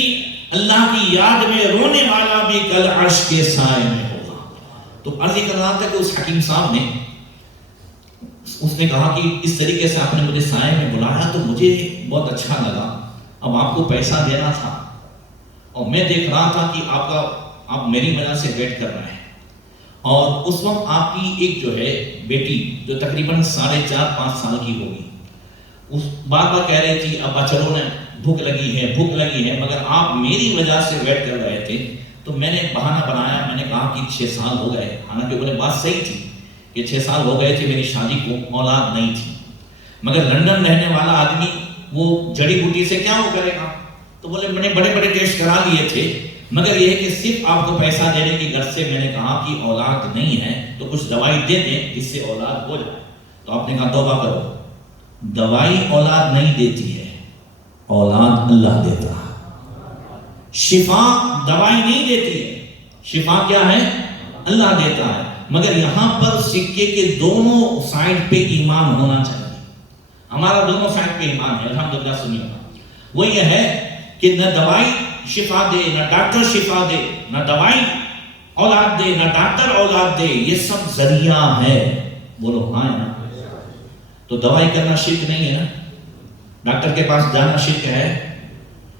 اللہ کی یاد میں رونے والا بھی کل عرش کے سائے میں ہوگا. تو عرض کر رہا تھا کہ اس حکیم صاحب نے اس نے کہا کہ اس طریقے سے آپ نے مجھے سائے میں بلایا تو مجھے بہت اچھا لگا. اب آپ کو پیسہ دینا تھا اور میں دیکھ رہا تھا کہ آپ میری وجہ سے ویٹ کر رہے ہیں، اور اس وقت آپ کی ایک جو ہے بیٹی جو تقریباً 4.5-5 سال کی ہوگی، اس بار بار کہہ رہی تھی ابا چلو نا، بھوک لگی ہے، مگر آپ میری وجہ سے ویٹ کر رہے تھے. تو میں نے بہانہ بنایا، میں نے کہا کہ 6 سال ہو گئے، حالانکہ بولے بات صحیح تھی کہ 6 سال ہو گئے تھے میری شادی کو، اولاد نہیں تھی. مگر لندن رہنے والا آدمی وہ جڑی بوٹی سے کیا وہ کرے گا؟ تو بولے میں نے بڑے ٹیسٹ کرا لیے تھے، مگر یہ ہے کہ صرف آپ کو پیسہ دینے کی غرض سے میں نے کہا کہ اولاد نہیں ہے تو کچھ دوائی دے دیں جس سے اولاد ہو جائے. تو آپ نے کہا توبہ کرو، دوائی اولاد نہیں دیتی ہے، اولاد اللہ دیتا ہے. شفا دوائی نہیں دیتی ہے، شفا کیا ہے؟ اللہ دیتا ہے. مگر یہاں پر سکے کے دونوں سائڈ پہ ایمان ہونا چاہیے. ہمارا دونوں سائڈ پہ ایمان ہے الحمدللہ. سنیے، وہ یہ ہے کہ نہ دوائی شفا دے، نہ ڈاکٹر شفا دے، نہ دوائی اولاد دے، نہ ڈاکٹر اولاد دے، یہ سب ذریعہ ہے. بولو ہاں نا. تو دوائی کرنا شرک نہیں ہے نا، ڈاکٹر کے پاس جانا شرک ہے،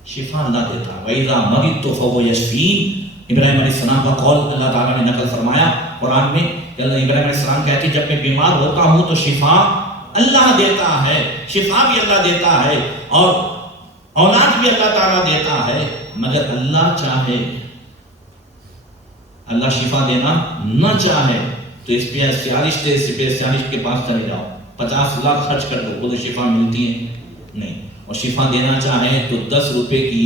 شفا اللہ دیتا. وَإِذَا مَرِضْتُ فَهُوَ يَشْفِينِ. ابراہیم علیہ السلام کا قول اللہ تعالیٰ نے نقل فرمایا قرآن میں کہ ابراہیم علیہ السلام کہتے ہیں جب میں بیمار ہوتا ہوں تو شفا اللہ دیتا ہے، شفا بھی اللہ دیتا ہے اور اولاد بھی اللہ تعالیٰ دیتا ہے. مگر اللہ چاہے، اللہ شفا دینا نہ چاہے تو اسپیشلسٹ کے پاس چلے جاؤ، 50 لاکھ خرچ کر دو، وہ شفا ملتی ہے نہیں. اور شفا دینا چاہے تو 10 روپے کی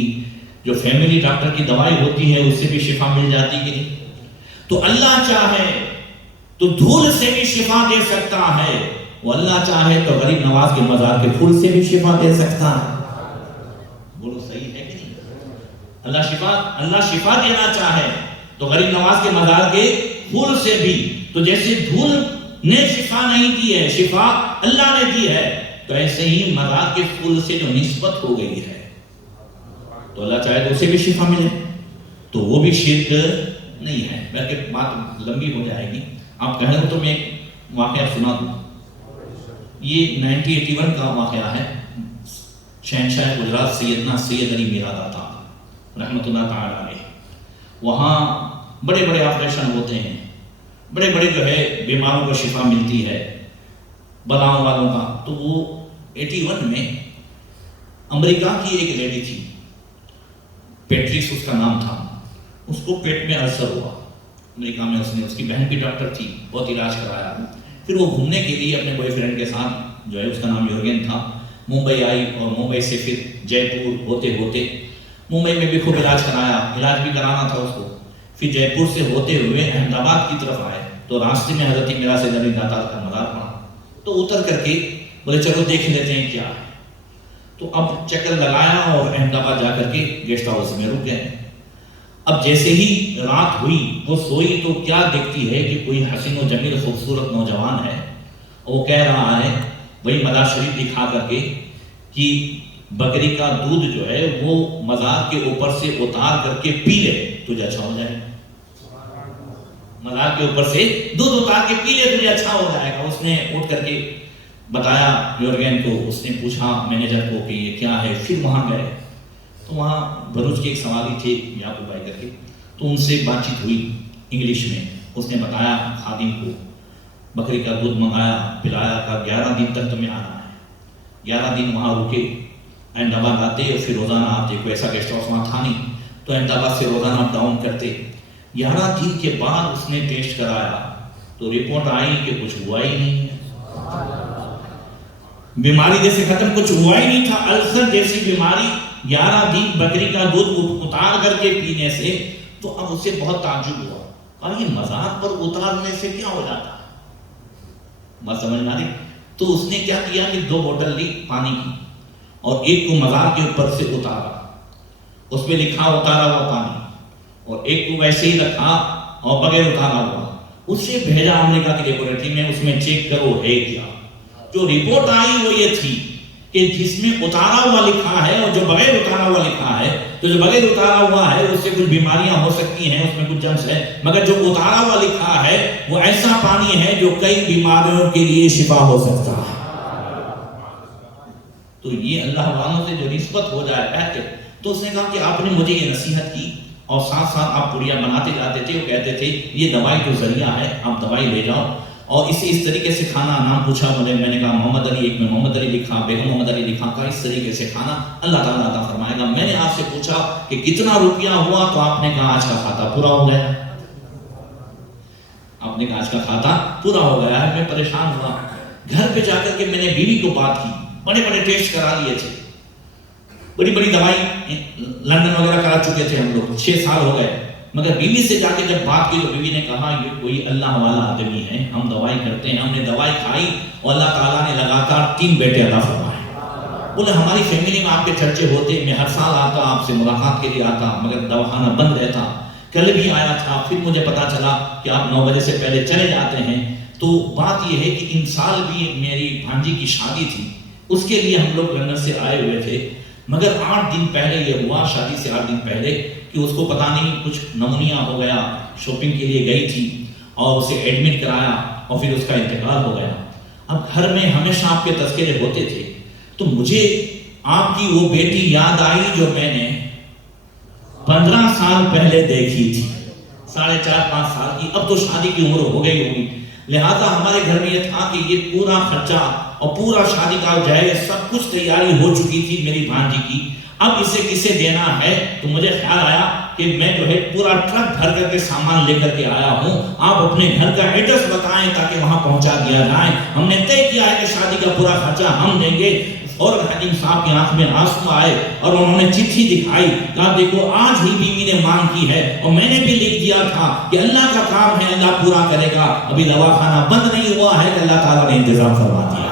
جو فیملی ڈاکٹر کی دوائی ہوتی ہے اس سے بھی شفا مل جاتی کہ نہیں. تو اللہ چاہے تو دھول سے بھی شفا دے سکتا ہے، وہ اللہ چاہے تو غریب نواز کے مزار کے پھول سے بھی شفا دے سکتا ہے. بولو صحیح ہے کہ نہیں؟ اللہ شفا دینا چاہے تو غریب نواز کے مزار کے پھول سے بھی. تو جیسے دھول نے شفا نہیں دی ہے، شفا اللہ نے دی ہے، تو ایسے ہی مزار کے پھول سے جو نسبت ہو گئی ہے تو اللہ چاہے تو اسے بھی شفا ملے، تو وہ بھی شرک نہیں ہے. بلکہ بات لمبی ہو جائے گی، آپ کہیں تو میں ایک واقعہ سنا دوں. یہ 1981 کا واقعہ ہے. شہنشاہ گجرات سیدنا سید علی میرا داتا رحمۃ اللہ تعالیٰ علیہ، وہاں بڑے آپریشن ہوتے ہیں، بڑے جو ہے بیماروں کو شفا ملتی ہے، بلاؤں والوں کا. تو وہ 81 میں امریکہ کی ایک لیڈی تھی، پیٹرکس اس کا نام تھا. اس کو پیٹ میں السر ہوا امریکہ میں. اس کی بہن بھی ڈاکٹر تھی، بہت علاج کرایا. پھر وہ گھومنے کے لیے اپنے بوائے فرینڈ کے ساتھ جو ہے اس کا نام یورگن تھا، ممبئی آئی اور ممبئی سے پھر جے پور ہوتے ممبئی میں بھی خوب علاج کرایا، علاج بھی کرانا تھا اس کو. پھر جے پور سے ہوتے ہوئے احمد آباد کی طرف آئے تو راستے میں حضرت میرا سید علی داتا کا مزار پڑا. تو اتر کر کے بولے چلو دیکھ لیتے ہیں کیا ہے. تو اب چکر لگایا اور احمد آباد جا کر کے گیسٹ ہاؤس میں رک گئے. اب جیسے ہی رات ہوئی وہ سوئی تو کیا دیکھتی ہے کہ کوئی حسین و جمیل خوبصورت نوجوان ہے. وہ کہہ رہا ہے وہی مزار شریف دکھا کر کے کہ بکری کا دودھ جو ہے وہ مزار کے اوپر سے اتار کر کے پی لے تجھے اچھا ہو جائے. مزار کے اوپر سے دودھ اتار کے پی لے تجھے اچھا ہو جائے گا. اس نے اٹھ کر کے بتایا یورگن کو. اس نے پوچھا مینیجر کو کہ یہ کیا ہے. پھر وہاں گئے تو وہاں بھروچ کے ایک سواری تھے یعقوب بھائی کر کے، تو ان سے بات چیت ہوئی انگلش میں. اس نے بتایا خادم کو، بکری کا دودھ منگایا، پلایا، کہا 11 دن تک تمہیں آنا ہے۔ 11 دن وہاں رکے، احمد آباد آتے اور پھر روزانہ آتے، کوئی ایسا گیسٹ ہاؤس وہاں تھا نہیں تو احمد آباد سے روزانہ اپ ڈاؤن کرتے۔ 11 دن کے بعد اس نے ٹیسٹ کرایا تو رپورٹ آئی کہ کچھ ہوا ہی نہیں ہے، بیماری جیسے ختم، کچھ ہوا ہی نہیں تھا۔ السر جیسی بیماری 11 دن بکری کا دودھ اتار کر کے پینے سے، تو اب اسے بہت تعجب ہوا، کہا یہ مزار پر اتارنے سے کیا ہو جاتا ہے، بات سمجھ میں آ رہی؟ تو اس نے کیا کیا کہ 2 بوتل لی پانی کی اور ایک کو مزار کے اوپر سے اتارا، اس پہ لکھا اتارا ہوا پانی، اور ایک کو ویسے ہی رکھا اور بغیر اتارا ہوا، اسے بھیجا امریکہ کی لیبورٹری میں، اس میں چیک کرو ہے کیا۔ جو رپورٹ آئی وہ یہ تھی کہ جس میں اتارا ہوا لکھا ہے اور جو بغیر اتارا ہوا لکھا ہے، تو جو بغیر اتارا ہوا ہے اس سے کچھ بیماریاں ہو سکتی ہیں، اس میں کچھ جرمز ہے، مگر جو اتارا ہوا لکھا ہے وہ ایسا پانی ہے جو کئی بیماریوں کے لیے شفا ہو سکتا ہے۔ تو یہ اللہ والوں سے جو نسبت ہو جائے کہتے، تو اس نے کہا کہ آپ نے مجھے یہ نصیحت کی اور ساتھ ساتھ آپ پڑیاں بناتے جاتے تھے، وہ کہتے تھے یہ دوائی تو ذریعہ ہے، آپ دوائی لے جاؤ، اور اسے اس طریقے سے کھانا۔ نام پوچھا مجھے، میں نے کہا محمد علی، ایک میں محمد علی لکھا، بیگم محمد علی لکھا، کہا اس طریقے سے کھانا اللہ تعالیٰ عطا فرمائے گا۔ میں نے آپ سے پوچھا کہ کتنا روپیہ ہوا، تو آپ نے کہا آج کا کھاتا پورا ہو گیا، آپ نے کہا آج کا کھاتا پورا ہو گیا ہے۔ میں پریشان ہوا، گھر پہ جا کر کے میں نے بیوی کو بات کی، بڑے بڑے ٹیسٹ کرا لیے تھے، بڑی بڑی دوائی لندن وغیرہ کرا چکے تھے ہم لوگ، 6 سال ہو گئے، مگر بیوی سے جا کے جب بات کی تو بیوی نے کہا یہ کوئی اللہ والا آدمی ہے، ہم دوائی کرتے ہیں، ہم نے دوائی کھائی اور اللہ تعالیٰ نے لگاتار 3 بیٹے عطا فرمائے۔ بولے ہماری فیملی میں آپ کے چرچے ہوتے، میں ہر سال آتا، آپ سے ملاقات کے لیے آتا، مگر دواخانہ بند رہتا، کل بھی آیا تھا، پھر مجھے پتا چلا کہ آپ 9 بجے سے پہلے چلے جاتے ہیں۔ تو بات یہ ہے کہ ان سال بھی میری بھانجی کی شادی تھی، اس کے لیے ہم لوگ لندن سے آئے ہوئے تھے، مگر 8 دن پہلے یہ ہوا، شادی سے 8 دن پہلے، کہ اس کو پتا نہیں کچھ نمونیا ہو گیا، شاپنگ کے لیے گئی تھی اور اسے ایڈمٹ کرایا اور پھر اس کا انتقال ہو گیا۔ اب گھر میں ہمیشہ آپ کے تذکرے ہوتے تھے، تو مجھے آپ کی وہ بیٹی یاد آئی جو میں نے 15 سال پہلے دیکھی تھی، 4.5-5 سال کی، اب تو شادی کی عمر ہو گئی ہوگی، لہذا ہمارے گھر میں یہ تھا کہ یہ پورا خرچہ اور پورا شادی کا جہیز سب کچھ تیاری ہو چکی تھی میری بھانجی کی، اب اسے کسے دینا ہے۔ تو مجھے خیال آیا کہ میں جو ہے پورا ٹرک بھر کر کے سامان لے کر کے آیا ہوں، آپ اپنے گھر کا ایڈریس بتائیں تاکہ وہاں پہنچا دیا جائے، ہم نے طے کیا ہے کہ شادی کا پورا خرچہ ہم دیں گے۔ اور حکیم صاحب کی آنکھ میں آنسو آئے اور انہوں نے چٹھی دکھائی، کہا دیکھو آج ہی بیوی نے مانگ کی ہے اور میں نے بھی لکھ دیا تھا کہ اللہ کا کام ہے، اللہ پورا کرے گا، ابھی دواخانہ بند نہیں ہوا ہے کہ اللہ تعالیٰ نے انتظام کروا دیا۔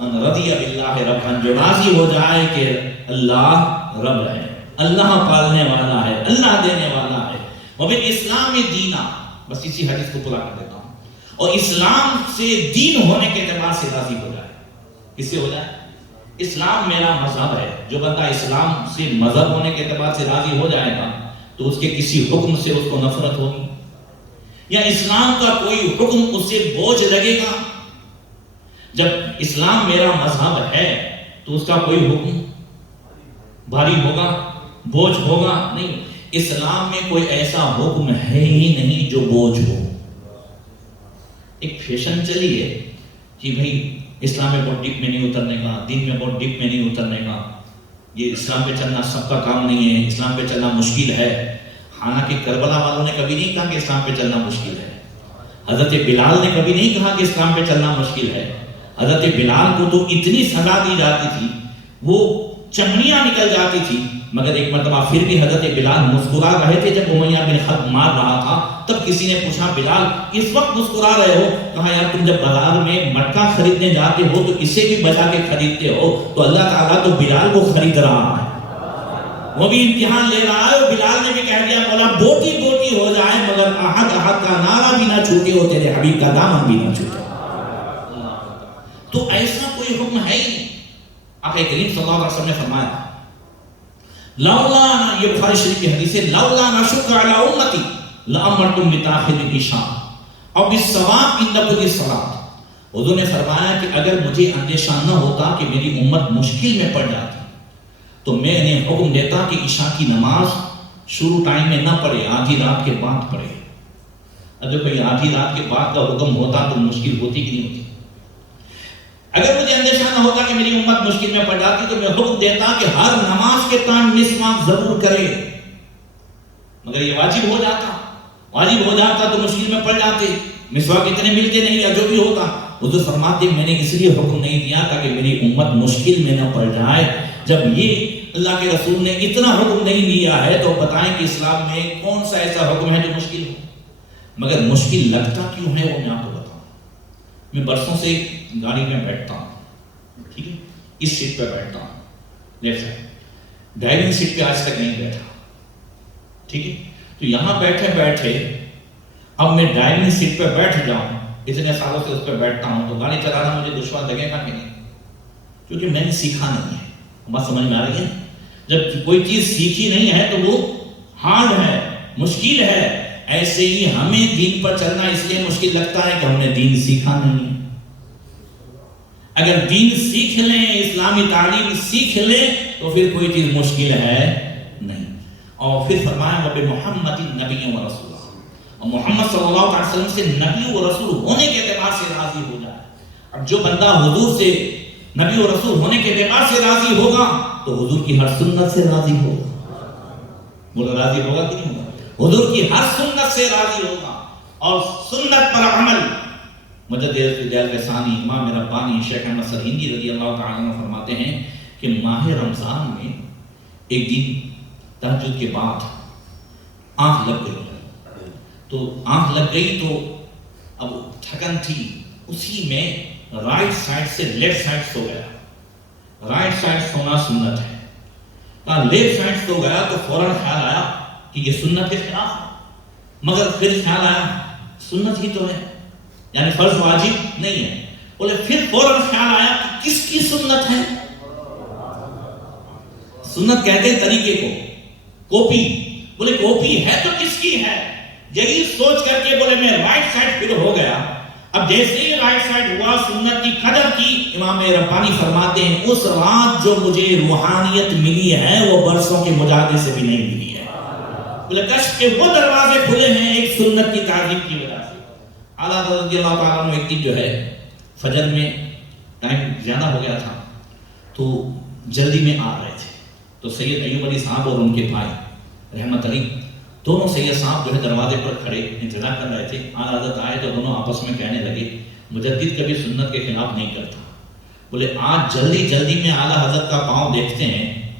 من رضی باللہ ربًا، جو راضی ہو جائے کہ اللہ رب ہے، اللہ پالنے والا ہے، اللہ دینے والا ہے، وبالاسلام دینا، بس اسی حدیث کو پورا کر دیتا ہوں، اور اسلام سے دین ہونے کے اعتبار سے راضی ہو جائے، کس سے ہو جائے؟ اسلام میرا مذہب ہے، جو بندہ اسلام سے مذہب ہونے کے اعتبار سے راضی ہو جائے گا تو اس کے کسی حکم سے اس کو نفرت ہوگی، یا اسلام کا کوئی حکم اس سے بوجھ لگے گا؟ جب اسلام میرا مذہب ہے تو اس کا کوئی حکم بھاری ہوگا، بوجھ ہوگا؟ نہیں، اسلام میں کوئی ایسا حکم ہے ہی نہیں جو بوجھ ہو۔ ایک فیشن چلی ہے کہ بھئی اسلام میں بہت ڈیپ میں نہیں اترنے کا، دین میں بہت ڈیپ میں نہیں اترنے کا، یہ اسلام پہ چلنا سب کا کام نہیں ہے، اسلام پہ چلنا مشکل ہے۔ حالانکہ کربلا والوں نے کبھی نہیں کہا کہ اسلام پہ چلنا مشکل ہے، حضرت بلال نے کبھی نہیں کہا کہ اسلام پہ چلنا مشکل ہے۔ حضرت بلال کو تو اتنی سزا دی جاتی تھی، وہ چمڑیاں نکل جاتی تھی، مگر ایک مرتبہ پھر بھی حضرت بلال مسکرا رہے تھے جب امیہ بن خلف مار رہا تھا، تب کسی نے پوچھا بلال اس وقت مسکرا رہے ہو؟ کہا یار تم جب بازار میں مٹکا خریدنے جاتے ہو تو اسے بھی بچا کے خریدتے ہو، تو اللہ تعالیٰ تو بلال کو خرید رہا ہے، وہ بھی امتحان لے رہا ہے۔ بلال نے بھی کہہ دیا مولا بوٹی بوٹی ہو جائے مگر احد احد کا نعرہ بھی نہ چھوٹے ہو، تیرے حبیب کا دامن بھی نہ چھوٹے۔ تو ایسا کوئی حکم ہے ہی نہیں۔ آقا کریم صلی اللہ علیہ وسلم نے فرمایا لولا، یہ بخاری شریف کی حدیث ہے، لولا نشق علی امتی لامرتم بتاخر العشاء اور بالصواب عند كل صلاۃ۔ حضور نے فرمایا کہ اگر مجھے اندیشہ نہ ہوتا کہ میری امت مشکل میں پڑ جاتی تو میں انہیں حکم دیتا کہ عشاء کی نماز شروع ٹائم میں نہ پڑھے، آدھی رات کے بعد پڑھے، اگر کوئی آدھی رات کے بعد کا حکم ہوتا تو مشکل ہوتی کہ نہیں ہوتی؟ اگر مجھے اندیشہ نہ ہوتا کہ میری امت مشکل میں پڑ جاتی تو میں حکم دیتا کہ ہر نماز کے ٹائم مسواک ضرور کرے، مگر یہ واجب ہو جاتا تو مشکل میں پڑ جاتے، مسواک اتنے ملتے نہیں یا جو بھی ہوتا۔ حضور فرماتے میں نے اس لیے حکم نہیں دیا تاکہ میری امت مشکل میں نہ پڑ جائے۔ جب یہ اللہ کے رسول نے اتنا حکم نہیں دیا ہے تو بتائیں کہ اسلام میں کون سا ایسا حکم ہے جو مشکل ہو؟ مگر مشکل لگتا کیوں ہے وہ میں آپ کو بتاؤں۔ میں برسوں سے گاڑی میں بیٹھتا ہوں، ٹھیک ہے، اس سیٹ پہ بیٹھتا ہوں، لیفٹ سائڈ، ڈرائیونگ سیٹ پہ آج تک نہیں بیٹھا، ٹھیک ہے۔ تو یہاں بیٹھے بیٹھے اب میں ڈرائیونگ سیٹ پہ بیٹھ جاؤں، اتنے سالوں سے اس پہ بیٹھتا ہوں تو گاڑی چلانا مجھے دشوار لگے گا کہ نہیں؟ کیونکہ میں نے سیکھا نہیں ہے۔ بات سمجھ میں آ رہی ہے؟ جب کوئی چیز سیکھی نہیں ہے تو وہ ہارڈ ہے، مشکل ہے۔ ایسے ہی ہمیں دین پر چلنا اس لیے مشکل لگتا ہے کہ ہم نے دین سیکھا نہیں۔ اگر دین سیکھ لیں، اسلامی تعلیم سیکھ لیں تو پھر کوئی چیز مشکل ہے نہیں۔ اور پھر فرمایا وَبِمُحَمَّدٍ نَبِيًّا وَرَسُولًا، اور محمد صلی اللہ علیہ وسلم سے نبی و رسول ہونے کے اعتبار سے راضی ہو جائے۔ اب جو بندہ حضور سے نبی و رسول ہونے کے اعتبار سے راضی ہوگا تو حضور کی ہر سنت سے راضی ہوگا۔ بولو راضی ہوگا کہ نہیں ہوگا؟ حضور کی ہر سنت سے راضی ہوگا اور سنت پر عمل۔ مجدد دیال ثانی امام ربانی شیخ احمد سرہندی رضی اللہ تعالیٰ عنہ فرماتے ہیں کہ ماہ رمضان میں ایک دن تہجد کے بعد آنکھ لگ گئی، تو آنکھ لگ گئی تو اب تھکن تھی، اسی میں رائٹ سائڈ سے لیفٹ سائڈ سو گیا۔ رائٹ سائڈ سونا سنت ہے، لیفٹ سائڈ سو گیا تو فوراً خیال آیا کہ یہ سنت کے خلاف ہے، مگر پھر خیال آیا سنت ہی تو ہے، یعنی فرض واجب نہیں ہے۔ بولے پھر فوراً خیال آیا کہ کس کی سنت ہے؟ سنت کہتے ہیں طریقے کو، کاپی۔ بولے کاپی ہے تو کس کی ہے؟ یہی سوچ کر کے بولے میں رائٹ سائڈ پھر ہو گیا۔ اب جیسے ہی رائٹ سائڈ ہوا، سنت کی قدر کی، امام ربانی فرماتے ہیں اس رات جو مجھے روحانیت ملی ہے وہ برسوں کے مجاہدے سے بھی نہیں ملی ہے۔ بولے کشف کے وہ دروازے کھلے ہیں ایک سنت کی تعظیم کی وجہ سے۔ اعلیٰ حضرت رضی اللہ تعالیٰ عنہ ایک دن جو ہے فجر میں ٹائم زیادہ ہو گیا تھا تو جلدی میں آ رہے تھے، تو سید ایوب علی صاحب اور ان کے بھائی رحمت علی دونوں سید صاحب جو ہے دروازے پر کھڑے انتظار کر رہے تھے۔ اعلیٰ حضرت آئے تو دونوں آپس میں کہنے لگے مجدد کبھی سنت کے خلاف نہیں کرتا۔ بولے آج جلدی جلدی میں اعلیٰ حضرت کا پاؤں دیکھتے ہیں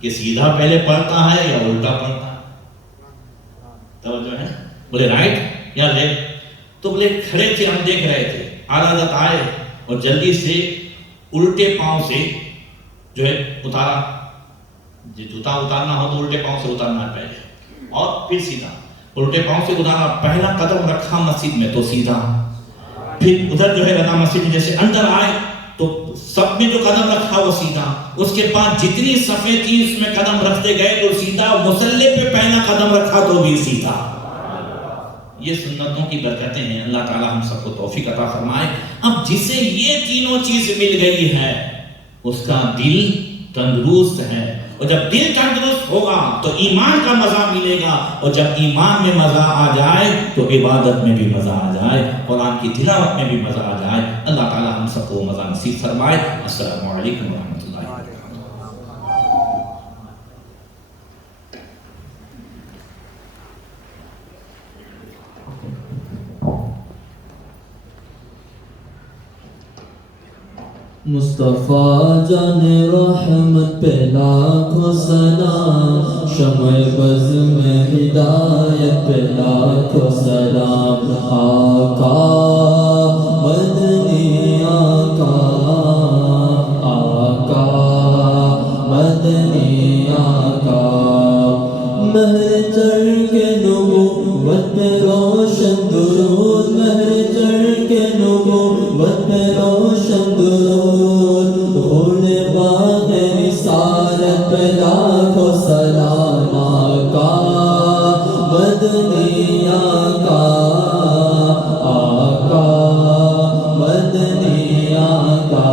کہ سیدھا پہلے پڑھتا ہے یا الٹا پڑھتا ہے، توجہ ہے؟ بولے رائٹ یا لیفٹ؟ تو بولے کھڑے تھے، ہم دیکھ رہے تھے۔ اعلیٰ حضرت آئے اور جلدی سے الٹے پاؤں سے جو ہے اتارا، جوتا اتارنا ہو تو الٹے پاؤں سے اتارنا ہے پہلے، اور پھر سیدھا الٹے پاؤں سے اتارا۔ پہلا قدم رکھا مسجد میں تو سیدھا، پھر ادھر جو ہے لگا مسجد میں، جیسے اندر آئے تو سب میں جو قدم رکھا وہ سیدھا، اس کے بعد جتنی صفیں تھی اس میں قدم رکھتے گئے تو سیدھا، مصلی پہ پہلا قدم رکھا تو بھی سیدھا۔ یہ سنتوں کی برکتیں ہیں، اللہ تعالیٰ ہم سب کو توفیق عطا فرمائے۔ اب جسے یہ تینوں چیز مل گئی ہے اس کا دل تندرست ہے، اور جب دل تندرست ہوگا تو ایمان کا مزہ ملے گا، اور جب ایمان میں مزہ آ جائے تو عبادت میں بھی مزہ آ جائے، قرآن کی تلاوت میں بھی مزہ آ جائے۔ اللہ تعالیٰ ہم سب کو مزہ نصیب فرمائے۔ السلام علیکم ورحمۃ اللہ۔ مصطفیٰ جان رحمت پہ لاکھوں سلام، شمع بز میں ہدایت پہ لاکھوں سلام۔ آقا مدنی آقا، آقا مدنی آقا، مہر چڑھ کے نبوت پہ روشن درود، مہر چڑھ کے نبوت پہ روشن درود، رسالت پہ لاکھوں سلام۔ آقا مدنی آقا، آقا مدنی آقا،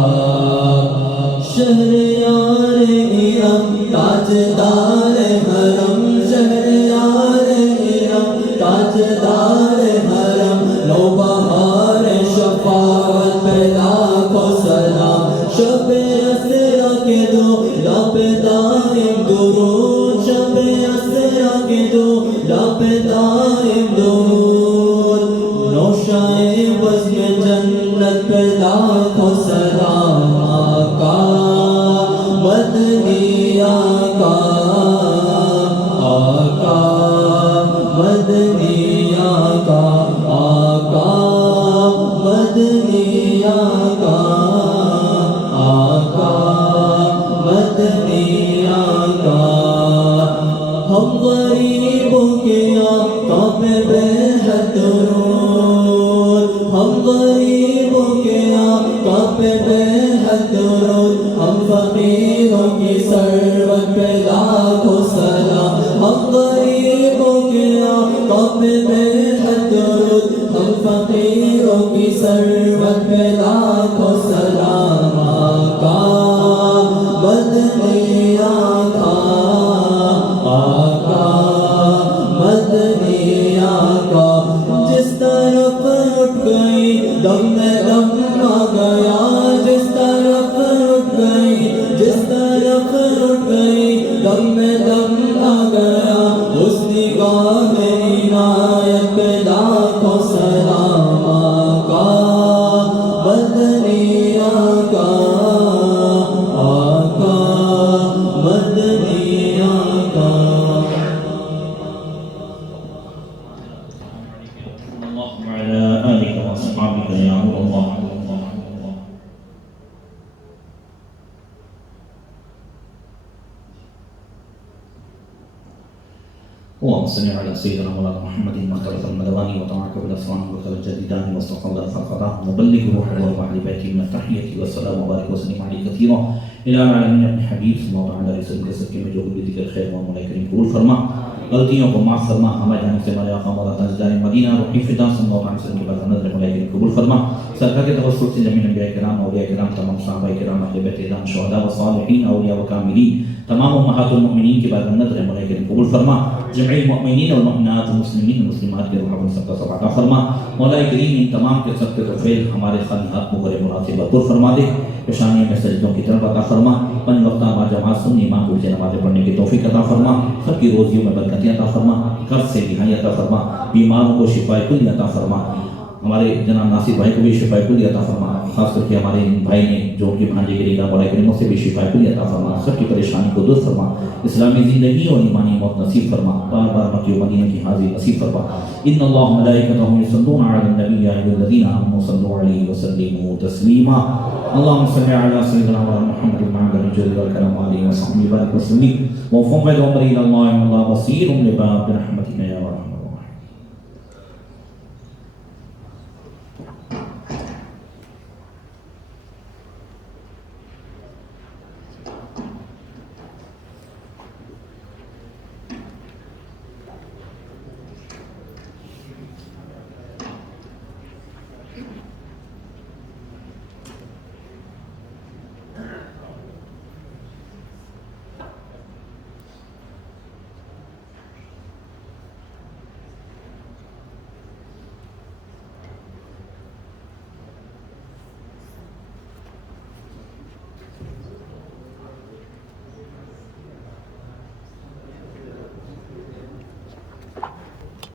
شہریار ارم تاجدار حرم، شہریار ارم تاجدار ہم غریبوں کے آقا پہ بے حد درود، ہم غریبوں کے آقا پہ بے حد درود، ہم فقیروں کی ثروت پہ لاکھوں سلام، ہم غریبوں کے آقا پہ بے حد درود، ہم فقیروں کی ثروت پہ لاکھوں سلام۔ آقا مدنی آقا، آقا مدنی آقا، جس طرف اٹھ گئی دم میں دم آ گیا، جس طرف اٹھ گئی، جس طرف اٹھ گئی دم میں دم آ گیا، اس نگاہ عنایت پہ لاکھوں سلام۔ آقا مدنی آقا، آقا مدنی آقا۔ وعلى آلك وأصحابك يا نور الله. اللهم صل على سيدنا مولانا محمد المختلف المدواني وطاعك بالأسوان وخلق الجديدان واستقبل الخلقاء مبلغ روح وأهل بيته من التحية والسلام وبارك وسلم عليه كثيرا إلى العالمين ابن حبيب صلى الله عليه وسلم کے صدقے میں جو بھی ذکر خیر و مولا کریم قبول فرما، غلطیوں کو معاف فرما، ہمارے جانب سے ہمارے آقا مولا تاجدار مدینہ روحی فدا صلی اللہ علیہ وسلم کے بعد نظر مولا کریم قبول فرما، سرکار کے توسط سے جميع انبیاء کرام، اولیاء کرام، تمام صحابہ کرام، اہل بیت اعظام، شہداء و صالحین، اولیاء و کاملین، تمام امہات المؤمنین کے بعد نظر مولا کریم قبول فرما، جميع المؤمنین والمؤمنات المسلمین والمسلمات کے روح کو سب کا سب عطا فرما، مولا کریم ان تمام کے سب کے طفیل ہمارے خالیات مغرب مراد سے بطور فرما دے، پیشانیوں میں سجدوں کی طرف عطا فرما، پنج وقتہ با جماعت سنی امام سے نمازیں پڑھنے کی توفیق عطا فرما، سب کی روزیوں میں برکتیں عطا فرما، قرض سے رہائی عطا فرما، بیماروں کو شفا کلی عطا فرما، ہمارے جناب ناصر بھائی کو بھی شفا کلی عطا فرما، خاص کر کے ہمارے بھائی نے جو ان کے بھانجے کے لیے مولا کریموں سے بھی شفا کلی عطا فرما، سب کی پریشانی کو دور فرما، اسلامی زندگی اور ایمانی موت نصیب فرما، بار بار مکہ و مدینہ کی حاضری نصیب فرما۔ ان اللہ ملائکتہ یصلون علی النبی یا ایھا الذین آمنوا صلوا علیہ وسلموا تسلیما۔ اللهم صل على سيدنا محمد المعدن الجليل والكرم وعليه وصحبه وبارك وسلم وفوض امري الى الله ان الله بصير بباب برحمتك يا ارحم الراحمين۔